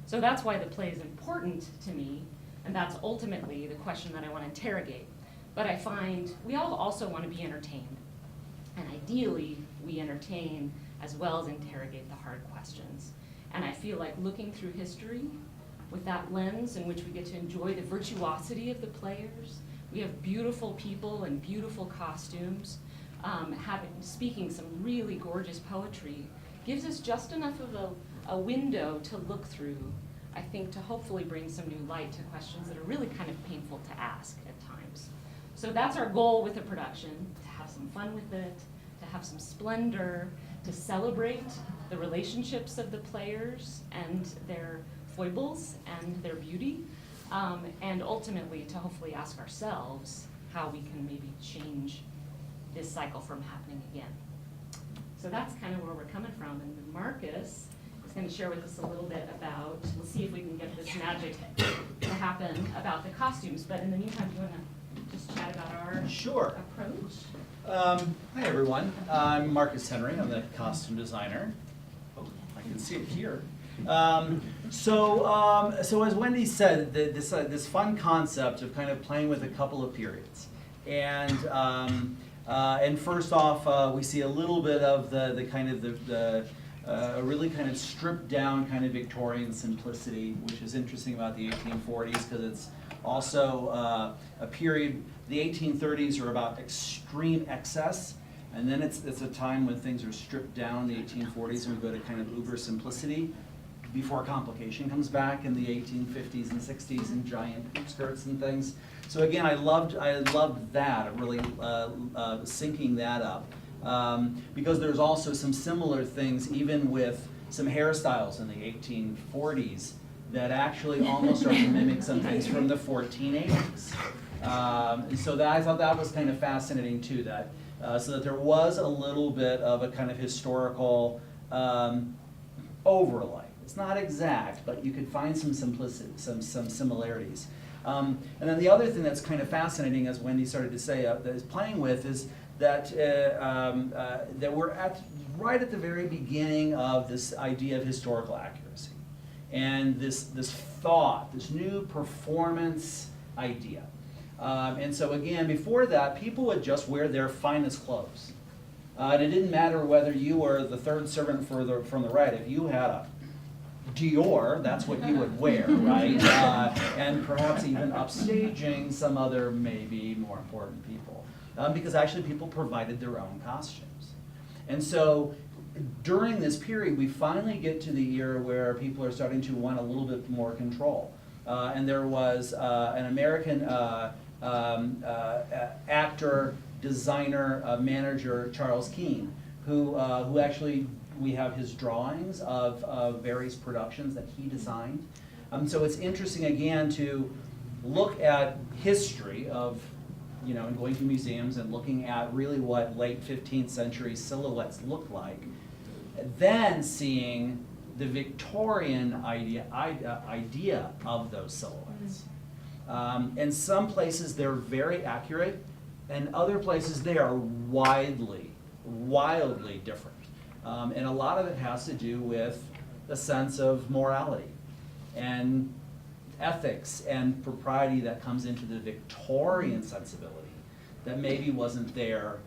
So that's why the play is important to me. And that's ultimately the question that I want to interrogate. But I find we all also want to be entertained. And ideally, we entertain as well as interrogate the hard questions. And I feel like looking through history with that lens in which we get to enjoy the virtuosity of the players, we have beautiful people and beautiful costumes, speaking some really gorgeous poetry, gives us just enough of a window to look through, I think, to hopefully bring some new light to questions that are really kind of painful to ask at times. So that's our goal with the production, to have some fun with it, to have some splendor, to celebrate the relationships of the players and their foibles and their beauty, and ultimately to hopefully ask ourselves how we can maybe change this cycle from happening again. So that's kind of where we're coming from, and then Markas is going to share with us a little bit about, we'll see if we can get this magic to happen about the costumes, but in the meantime, do you want to just chat about our Sure. approach? Hi everyone, I'm Markas Henry, I'm the costume designer. Oh, I can see it here. So as Wendy said, this fun concept of kind of playing with a couple of periods. And first off, we see a little bit of the kind of a really kind of stripped down kind of Victorian simplicity, which is interesting about the 1840s because it's also a period. The 1830s are about extreme excess, and then it's a time when things are stripped down. The 1840s, and we go to kind of uber simplicity before complication comes back in the 1850s and 60s and giant hoop skirts and things. So again, I loved that, really syncing that up. Because there's also some similar things, even with some hairstyles in the 1840s that actually almost are to mimic some things from the 1480s. And so that, I thought that was kind of fascinating too, that so that there was a little bit of a kind of historical overlay. It's not exact, but you could find some simplicity, some similarities. And then the other thing that's kind of fascinating, as Wendy started to say, that is playing with, is that that we're right at the very beginning of this idea of historical accuracy, and this thought, this new performance idea. And so again, before that, people would just wear their finest clothes, and it didn't matter whether you were the third servant from the right. If you had a Dior, that's what you would wear, right? And perhaps even upstaging some other maybe more important people. Because actually people provided their own costumes. And so during this period, we finally get to the era where people are starting to want a little bit more control. And there was an American actor, designer, manager, Charles Keene, who actually, we have his drawings of various productions that he designed. So it's interesting again to look at history of and going to museums and looking at really what late 15th century silhouettes look like, then seeing the Victorian idea of those silhouettes. In some places they're very accurate, and other places they are wildly different. And a lot of it has to do with the sense of morality and ethics and propriety that comes into the Victorian sensibility that maybe wasn't there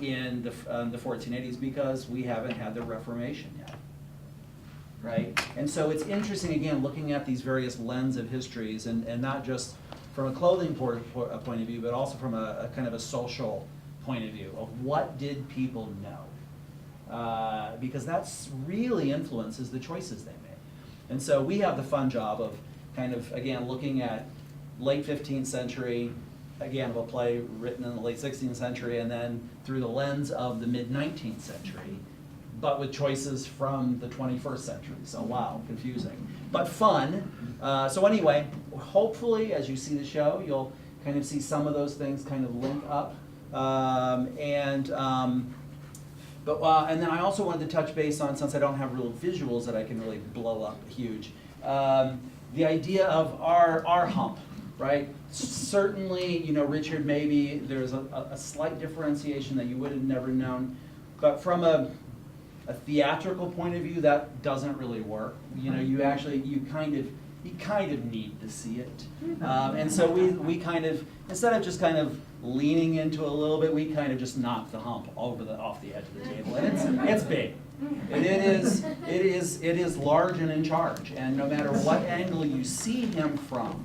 in the 1480s because we haven't had the Reformation yet, right? And so it's interesting, again, looking at these various lens of histories, and not just from a clothing point of view, but also from a kind of a social point of view of what did people know, because that's really influences the choices they made. And so we have the fun job of kind of, again, looking at late 15th century, again, of a play written in the late 16th century, and then through the lens of the mid-19th century, but with choices from the 21st century. So wow, confusing, but fun. So anyway, hopefully as you see the show, you'll kind of see some of those things kind of link up. And then I also wanted to touch base on, since I don't have real visuals that I can really blow up huge, the idea of our hump, right? Certainly, Richard, maybe there's a slight differentiation that you would have never known, but from a theatrical point of view, that doesn't really work. You kind of need to see it. And so we kind of, instead of just kind of leaning into it a little bit, we kind of just knock the hump off the edge of the table. And it's big. It is large and in charge. And no matter what angle you see him from,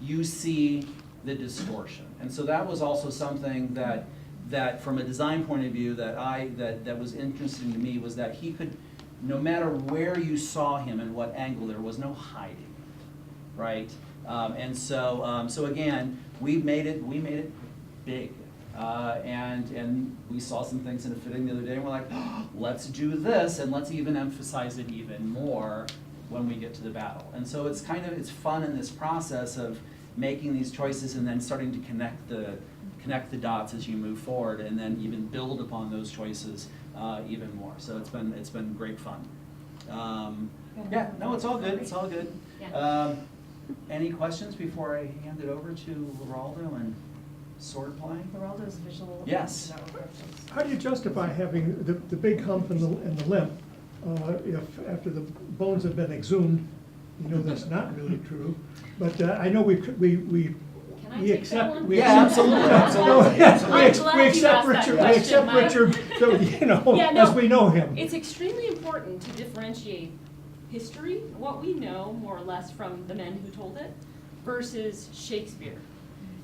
you see the distortion. And so that was also something that from a design point of view that was interesting to me, was that he could, no matter where you saw him and what angle, there was no hiding, right? And so again, we made it big, and we saw some things in a fitting the other day, and we're like, oh, let's do this, and let's even emphasize it even more when we get to the battle. And so it's fun in this process of making these choices and then starting to connect the dots as you move forward, and then even build upon those choices even more. So it's been great fun. Yeah, no, it's all good. It's all good. Yeah. Any questions before I hand it over to Leraldo and sword playing? Leraldo's visual. Yes. How do you justify having the big hump and the limp if after the bones have been exhumed? That's not really true. But I know we Can I take accept that one? we Yeah, accept, absolutely. I'm we glad you asked that Richard. We question, accept Mike. Richard. So Yeah, no. as we know him. It's extremely important to differentiate history, what we know more or less from the men who told it, versus Shakespeare.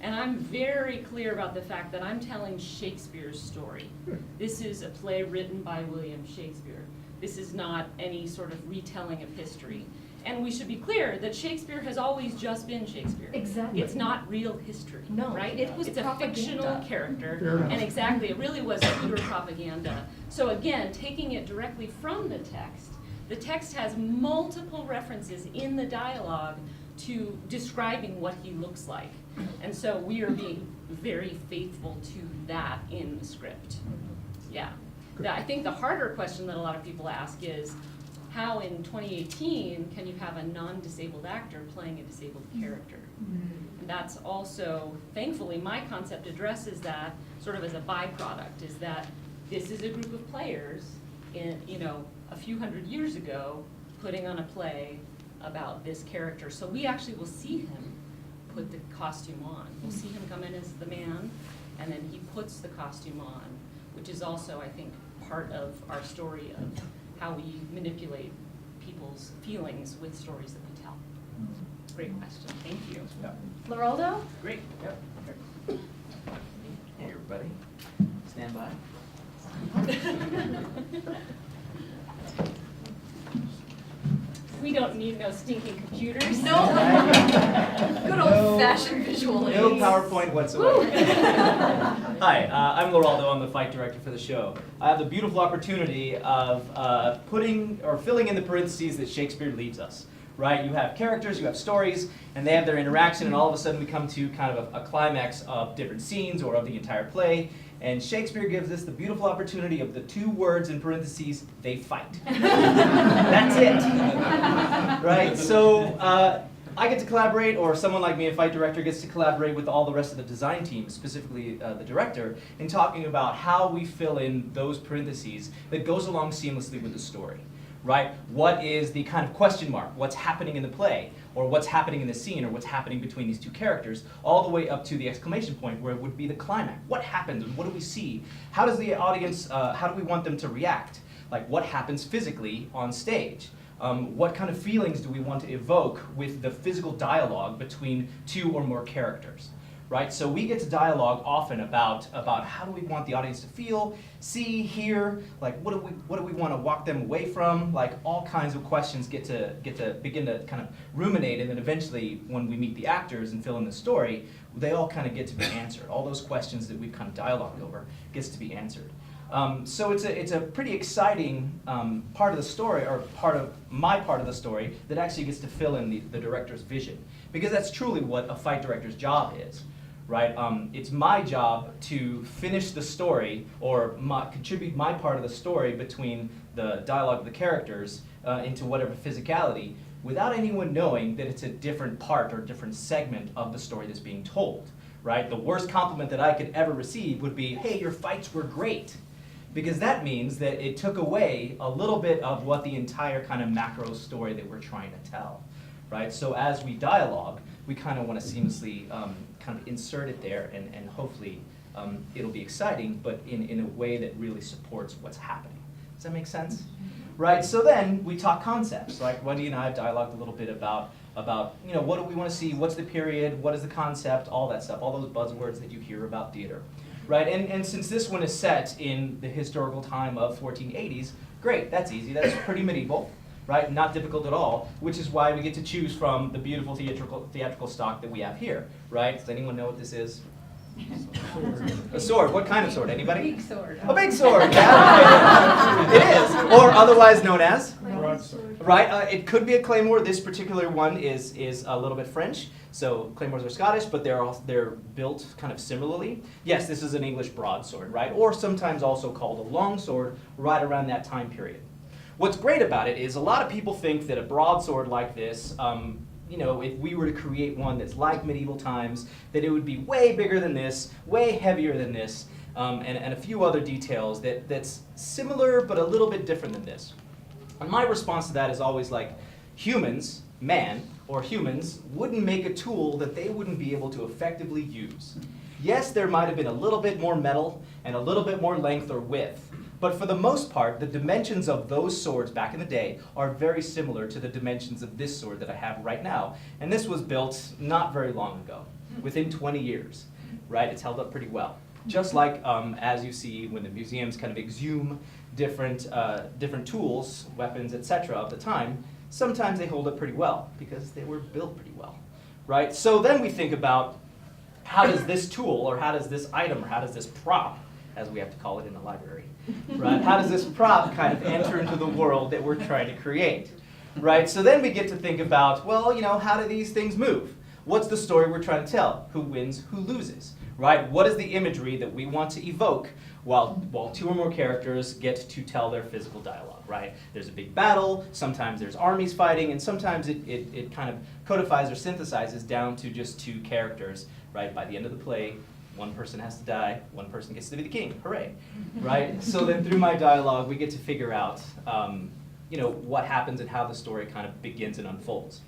And I'm very clear about the fact that I'm telling Shakespeare's story. This is a play written by William Shakespeare. This is not any sort of retelling of history. And we should be clear that Shakespeare has always just been Shakespeare. Exactly. It's not real history, No. right? It was It's a propaganda. fictional character, Fair enough. and exactly, it really was pure propaganda. So again, taking it directly from the text has multiple references in the dialogue to describing what he looks like. And so we are being very faithful to that in the script. Yeah. I think the harder question that a lot of people ask is, how in 2018 can you have a non-disabled actor playing a disabled character? And that's also, thankfully, my concept addresses that sort of as a byproduct, is that this is a group of players in, a few hundred years ago putting on a play about this character. So we actually will see him put the costume on. We'll see him come in as the man, and then he puts the costume on, which is also, I think, part of our story of how we manipulate people's feelings with stories that we tell. Great question, thank you. Yeah. Leraldo? Great. Yep. Hey, everybody. Stand by. We don't need no stinking computers. No. Good old-fashioned visual aids. No PowerPoint whatsoever. Hi, I'm Leraldo. I'm the fight director for the show. I have the beautiful opportunity of filling in the parentheses that Shakespeare leaves us. right? You have characters, you have stories, and they have their interaction, and all of a sudden we come to kind of a climax of different scenes or of the entire play. And Shakespeare gives us the beautiful opportunity of the 2 words in parentheses, they fight. That's it, right? So I get to collaborate, or someone like me, a fight director, gets to collaborate with all the rest of the design team, specifically the director, in talking about how we fill in those parentheses that goes along seamlessly with the story, right? What is the kind of question mark? What's happening in the play? Or what's happening in the scene, or what's happening between these 2 characters, all the way up to the exclamation point where it would be the climax. What happens, and what do we see? How does the audience, how do we want them to react? Like, what happens physically on stage? What kind of feelings do we want to evoke with the physical dialogue between 2 or more characters? Right? So we get to dialogue often about how do we want the audience to feel, see, hear, like what do we want to walk them away from? Like all kinds of questions get to begin to kind of ruminate, and then eventually when we meet the actors and fill in the story, they all kind of get to be answered. All those questions that we've kind of dialogued over gets to be answered. So it's a pretty exciting part of the story, or my part of the story, that actually gets to fill in the director's vision, because that's truly what a fight director's job is. Right? It's my job to finish the story, or contribute my part of the story between the dialogue of the characters into whatever physicality, without anyone knowing that it's a different part or different segment of the story that's being told. Right? The worst compliment that I could ever receive would be, "Hey, your fights were great," because that means that it took away a little bit of what the entire kind of macro story that we're trying to tell. Right? So as we dialogue, we kind of want to seamlessly kind of insert it there, and hopefully it'll be exciting, but in a way that really supports what's happening. Does that make sense? Right, so then we talk concepts. Like Wendy and I have dialogued a little bit about what do we want to see, what's the period, what is the concept, all that stuff, all those buzzwords that you hear about theater. Right, and since this one is set in the historical time of 1480s, great, that's easy, that's pretty medieval. Right? Not difficult at all, which is why we get to choose from the beautiful theatrical stock that we have here. Right? Does anyone know what this is? A sword. What kind of sword? Anybody? Big sword. A big sword. Yeah. It is, or otherwise known as. Broadsword. Right. It could be a claymore. This particular one is a little bit French. So claymores are Scottish, but they're built kind of similarly. Yes, this is an English broadsword, right? Or sometimes also called a longsword, right around that time period. What's great about it is a lot of people think that a broadsword like this, if we were to create one that's like medieval times, that it would be way bigger than this, way heavier than this, and a few other details that's similar but a little bit different than this. And my response to that is always like, humans, man, or humans, wouldn't make a tool that they wouldn't be able to effectively use. Yes, there might have been a little bit more metal and a little bit more length or width, but for the most part, the dimensions of those swords back in the day are very similar to the dimensions of this sword that I have right now. And this was built not very long ago, within 20 years, right? It's held up pretty well. Just like as you see when the museums kind of exhume different tools, weapons, etc. of the time, sometimes they hold up pretty well because they were built pretty well, right? So then we think about how does this tool, or how does this item, or how does this prop, as we have to call it in the library, right? How does this prop kind of enter into the world that we're trying to create, right? So then we get to think about, well, how do these things move? What's the story we're trying to tell? Who wins, who loses, right? What is the imagery that we want to evoke while 2 or more characters get to tell their physical dialogue, right? There's a big battle, sometimes there's armies fighting, and sometimes it kind of codifies or synthesizes down to just 2 characters, right? By the end of the play, one person has to die, one person gets to be the king, hooray, right? So then through my dialogue, we get to figure out, what happens and how the story kind of begins and unfolds.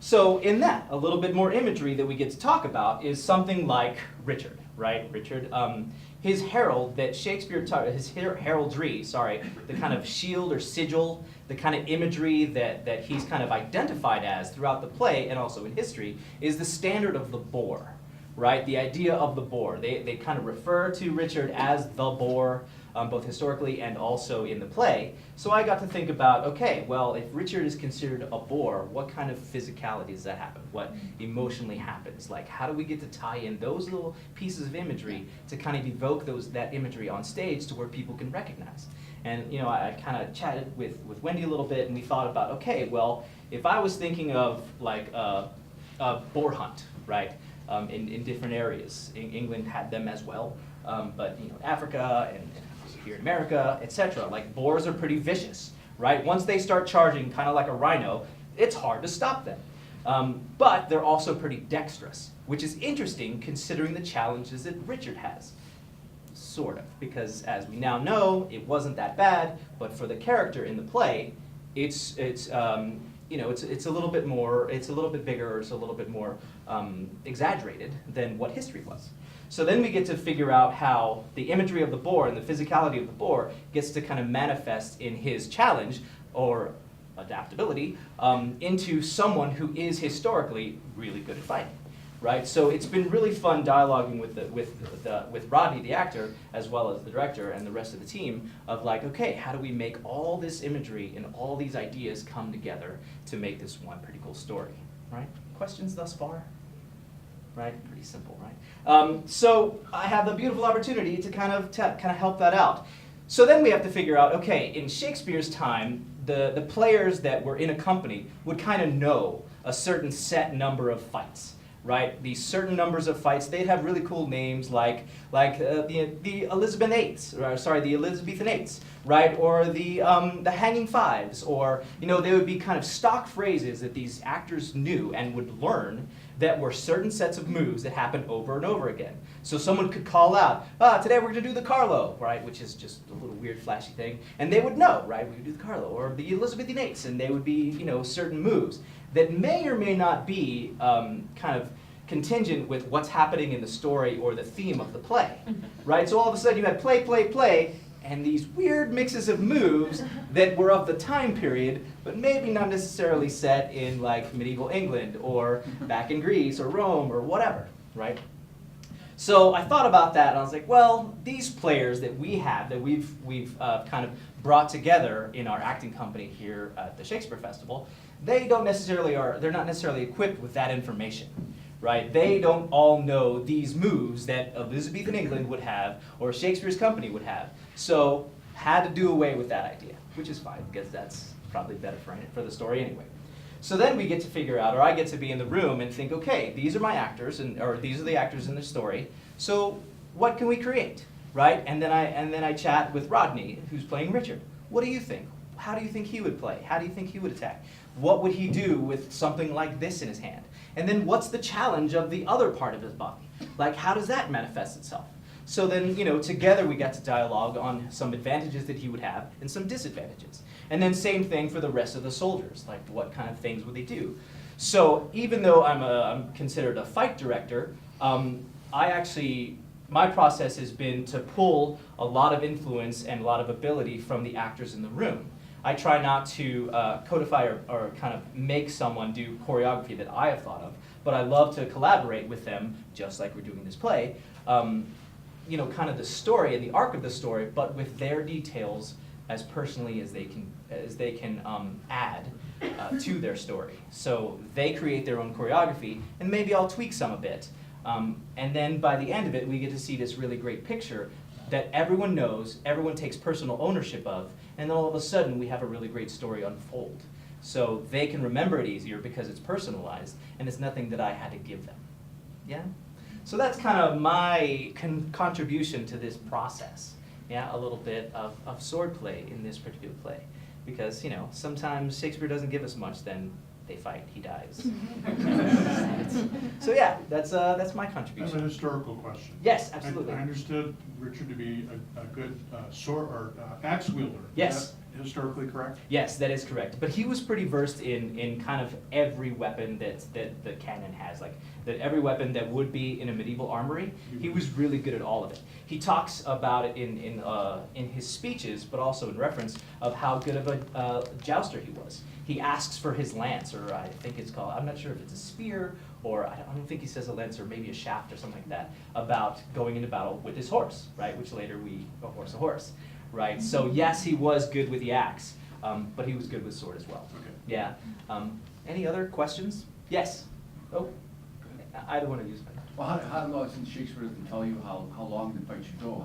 So in that, a little bit more imagery that we get to talk about is something like Richard, right? Richard, his herald that Shakespeare, his heraldry, the kind of shield or sigil, the kind of imagery that he's kind of identified as throughout the play and also in history is the standard of the boar. Right, the idea of the boar. They kind of refer to Richard as the boar, both historically and also in the play. So I got to think about, okay, well, if Richard is considered a boar, what kind of physicality does that happen? What emotionally happens? Like, how do we get to tie in those little pieces of imagery to kind of evoke that imagery on stage to where people can recognize? And I kind of chatted with Wendy a little bit, and we thought about, okay, well, if I was thinking of like a boar hunt, right, in different areas, England had them as well, but you know, Africa and here in America, etc. Like boars are pretty vicious, right? Once they start charging, kind of like a rhino, it's hard to stop them. But they're also pretty dexterous, which is interesting considering the challenges that Richard has. Sort of, because as we now know, it wasn't that bad, but for the character in the play, it's you know, it's a little bit more, it's a little bit bigger, it's a little bit more exaggerated than what history was. So then we get to figure out how the imagery of the boar and the physicality of the boar gets to kind of manifest in his challenge, or adaptability, into someone who is historically really good at fighting. Right? So it's been really fun dialoguing with Rodney, the actor, as well as the director and the rest of the team, of like, okay, how do we make all this imagery and all these ideas come together to make this one pretty cool story, right? Questions thus far? Right? Pretty simple, right? So I have the beautiful opportunity to kind of help that out. So then we have to figure out, okay, in Shakespeare's time, the players that were in a company would kind of know a certain set number of fights. Right, these certain numbers of fights, they'd have really cool names like the Elizabethanites, right, or the Hanging Fives, or you know, they would be kind of stock phrases that these actors knew and would learn that were certain sets of moves that happened over and over again. So someone could call out, today we're going to do the Carlo, right, which is just a little weird flashy thing, and they would know, right, we would do the Carlo, or the Elizabethanites, and they would be, you know, certain moves that may or may not be kind of contingent with what's happening in the story or the theme of the play, right? So all of a sudden you had play, play, play, and these weird mixes of moves that were of the time period, but maybe not necessarily set in like medieval England or back in Greece or Rome or whatever, right? So I thought about that, and I was like, well, these players that we have, that we've kind of brought together in our acting company here at the Shakespeare Festival, they're not necessarily equipped with that information, right? They don't all know these moves that Elizabethan England would have or Shakespeare's company would have. So had to do away with that idea, which is fine because that's probably better for the story anyway. So then we get to figure out, or I get to be in the room and think, okay, these are my actors, or these are the actors in the story. So what can we create, right? And then I chat with Rodney, who's playing Richard. What do you think? How do you think he would play? How do you think he would attack? What would he do with something like this in his hand? And then what's the challenge of the other part of his body? Like, how does that manifest itself? So then, you know, together we got to dialogue on some advantages that he would have and some disadvantages. And then same thing for the rest of the soldiers, like what kind of things would they do? So even though I'm considered a fight director, my process has been to pull a lot of influence and a lot of ability from the actors in the room. I try not to codify or kind of make someone do choreography that I have thought of, but I love to collaborate with them, just like we're doing this play, you know, kind of the story and the arc of the story, but with their details as personally as they can add to their story. So they create their own choreography, and maybe I'll tweak some a bit. And then by the end of it, we get to see this really great picture that everyone knows, everyone takes personal ownership of, and then all of a sudden we have a really great story unfold. So they can remember it easier because it's personalized, and it's nothing that I had to give them. Yeah? So that's kind of my contribution to this process. Yeah, a little bit of swordplay in this particular play. Because, you know, sometimes Shakespeare doesn't give us much, then they fight, he dies. So yeah, that's my I have contribution. a historical question. Yes, absolutely. I understood Richard to be a good sword or axe wielder. Yes. Is that historically correct? Yes, that is correct. But he was pretty versed in kind of every weapon that the canon has. Like that every weapon that would be in a medieval armory, he was really good at all of it. He talks about it in his speeches, but also in reference of how good of a jouster he was. He asks for his lance, or I think it's called, I'm not sure if it's a spear, or I don't think he says a lance, or maybe a shaft or something like that, about going into battle with his horse, right? Which later a horse, right? So yes, he was good with the axe, but he was good with sword as well. Okay. Yeah. Any other questions? Yes. Oh, either one of you. Well, how long, since Shakespeare doesn't tell you how long the fight should go,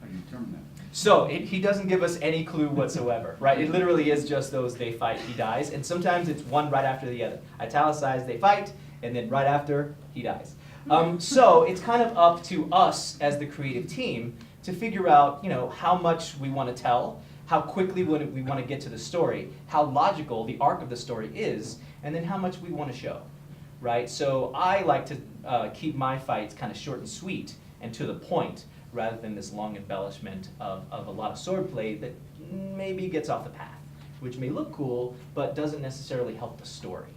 How do you determine that? So he doesn't give us any clue whatsoever, right? It literally is just those they fight, he dies, and sometimes it's one right after the other. Italicized, they fight, and then right after, he dies. So it's kind of up to us as the creative team to figure out, you know, how much we want to tell, how quickly we want to get to the story, how logical the arc of the story is, and then how much we want to show, right? So I like to keep my fights kind of short and sweet and to the point, rather than this long embellishment of a lot of swordplay that maybe gets off the path, which may look cool, but doesn't necessarily help the story.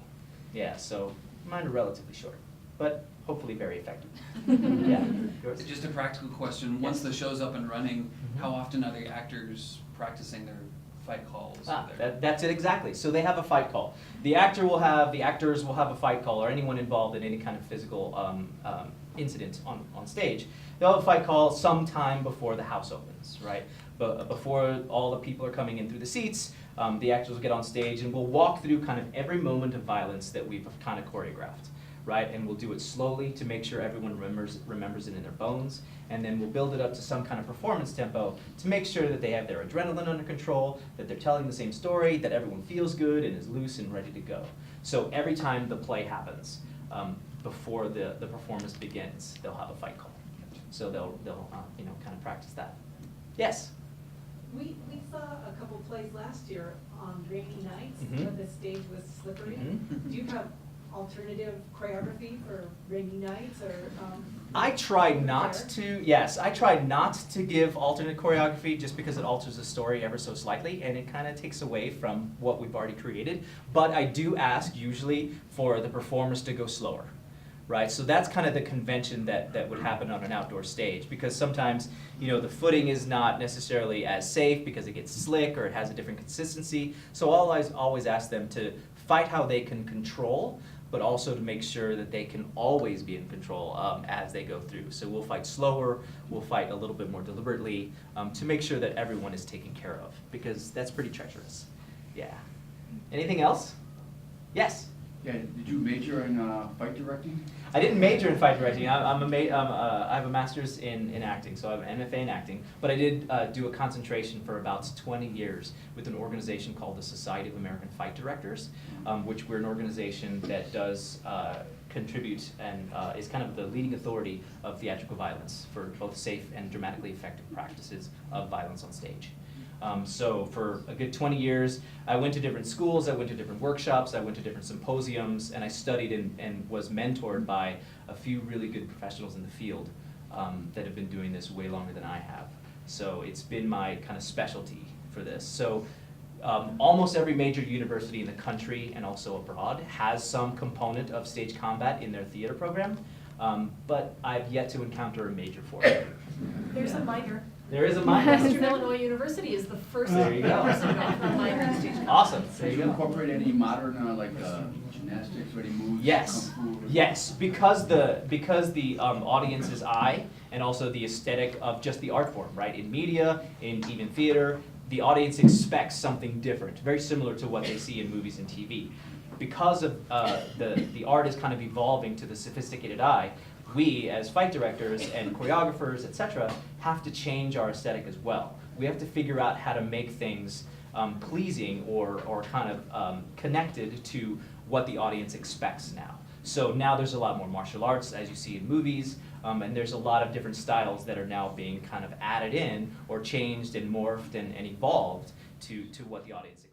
Yeah, so mine are relatively short, but hopefully very effective. Yeah, yours? Just a practical question. Once the show's up and running, how often are the actors practicing their fight calls? That's it exactly. So they have a fight call. The actors will have a fight call, or anyone involved in any kind of physical incident on stage. They'll have a fight call sometime before the house opens, right? But before all the people are coming in through the seats, the actors will get on stage and we'll walk through kind of every moment of violence that we've kind of choreographed, right? And we'll do it slowly to make sure everyone remembers it in their bones. And then we'll build it up to some kind of performance tempo to make sure that they have their adrenaline under control, that they're telling the same story, that everyone feels good and is loose and ready to go. So every time the play happens, before the performance begins, they'll have a fight call. So they'll you know, kind of practice that. Yes? We saw a couple plays last year on rainy nights Mhm. when the stage was slippery. Mhm. Do you have alternative choreography for rainy nights or? I try not there? to, yes, I try not to give alternate choreography just because it alters the story ever so slightly and it kind of takes away from what we've already created. But I do ask usually for the performers to go slower, right? So that's kind of the convention that would happen on an outdoor stage because sometimes, you know, the footing is not necessarily as safe because it gets slick or it has a different consistency. So I'll always ask them to fight how they can control, but also to make sure that they can always be in control as they go through. So we'll fight slower, we'll fight a little bit more deliberately to make sure that everyone is taken care of, because that's pretty treacherous. Yeah. Anything else? Yes? Yeah, did you major in fight directing? I didn't major in fight directing. I have a master's in acting, so I have an MFA in acting. But I did do a concentration for about 20 years with an organization called the Society of American Fight Directors, which we're an organization that does contribute and is kind of the leading authority of theatrical violence for both safe and dramatically effective practices of violence on stage. So for a good 20 years, I went to different schools, I went to different workshops, I went to different symposiums, and I studied and was mentored by a few really good professionals in the field that have been doing this way longer than I have. So it's been my kind of specialty for this. So almost every major university in the country and also abroad has some component of stage combat in their theater program, but I've yet to encounter a major for it. There's a minor. There is a minor. Western Illinois University is the first There you go. person to offer a minor in stage combat. Awesome. There Did you you go. incorporate any modern gymnastics, ready moves? Yes, Kung fu? yes, because the audience's eye and also the aesthetic of just the art form, right? In media, in even theater, the audience expects something different, very similar to what they see in movies and TV. Because of the art is kind of evolving to the sophisticated eye, we as fight directors and choreographers, etc., have to change our aesthetic as well. We have to figure out how to make things pleasing or kind of connected to what the audience expects now. So now there's a lot more martial arts, as you see in movies, and there's a lot of different styles that are now being kind of added in or changed and morphed and evolved to what the audience expects.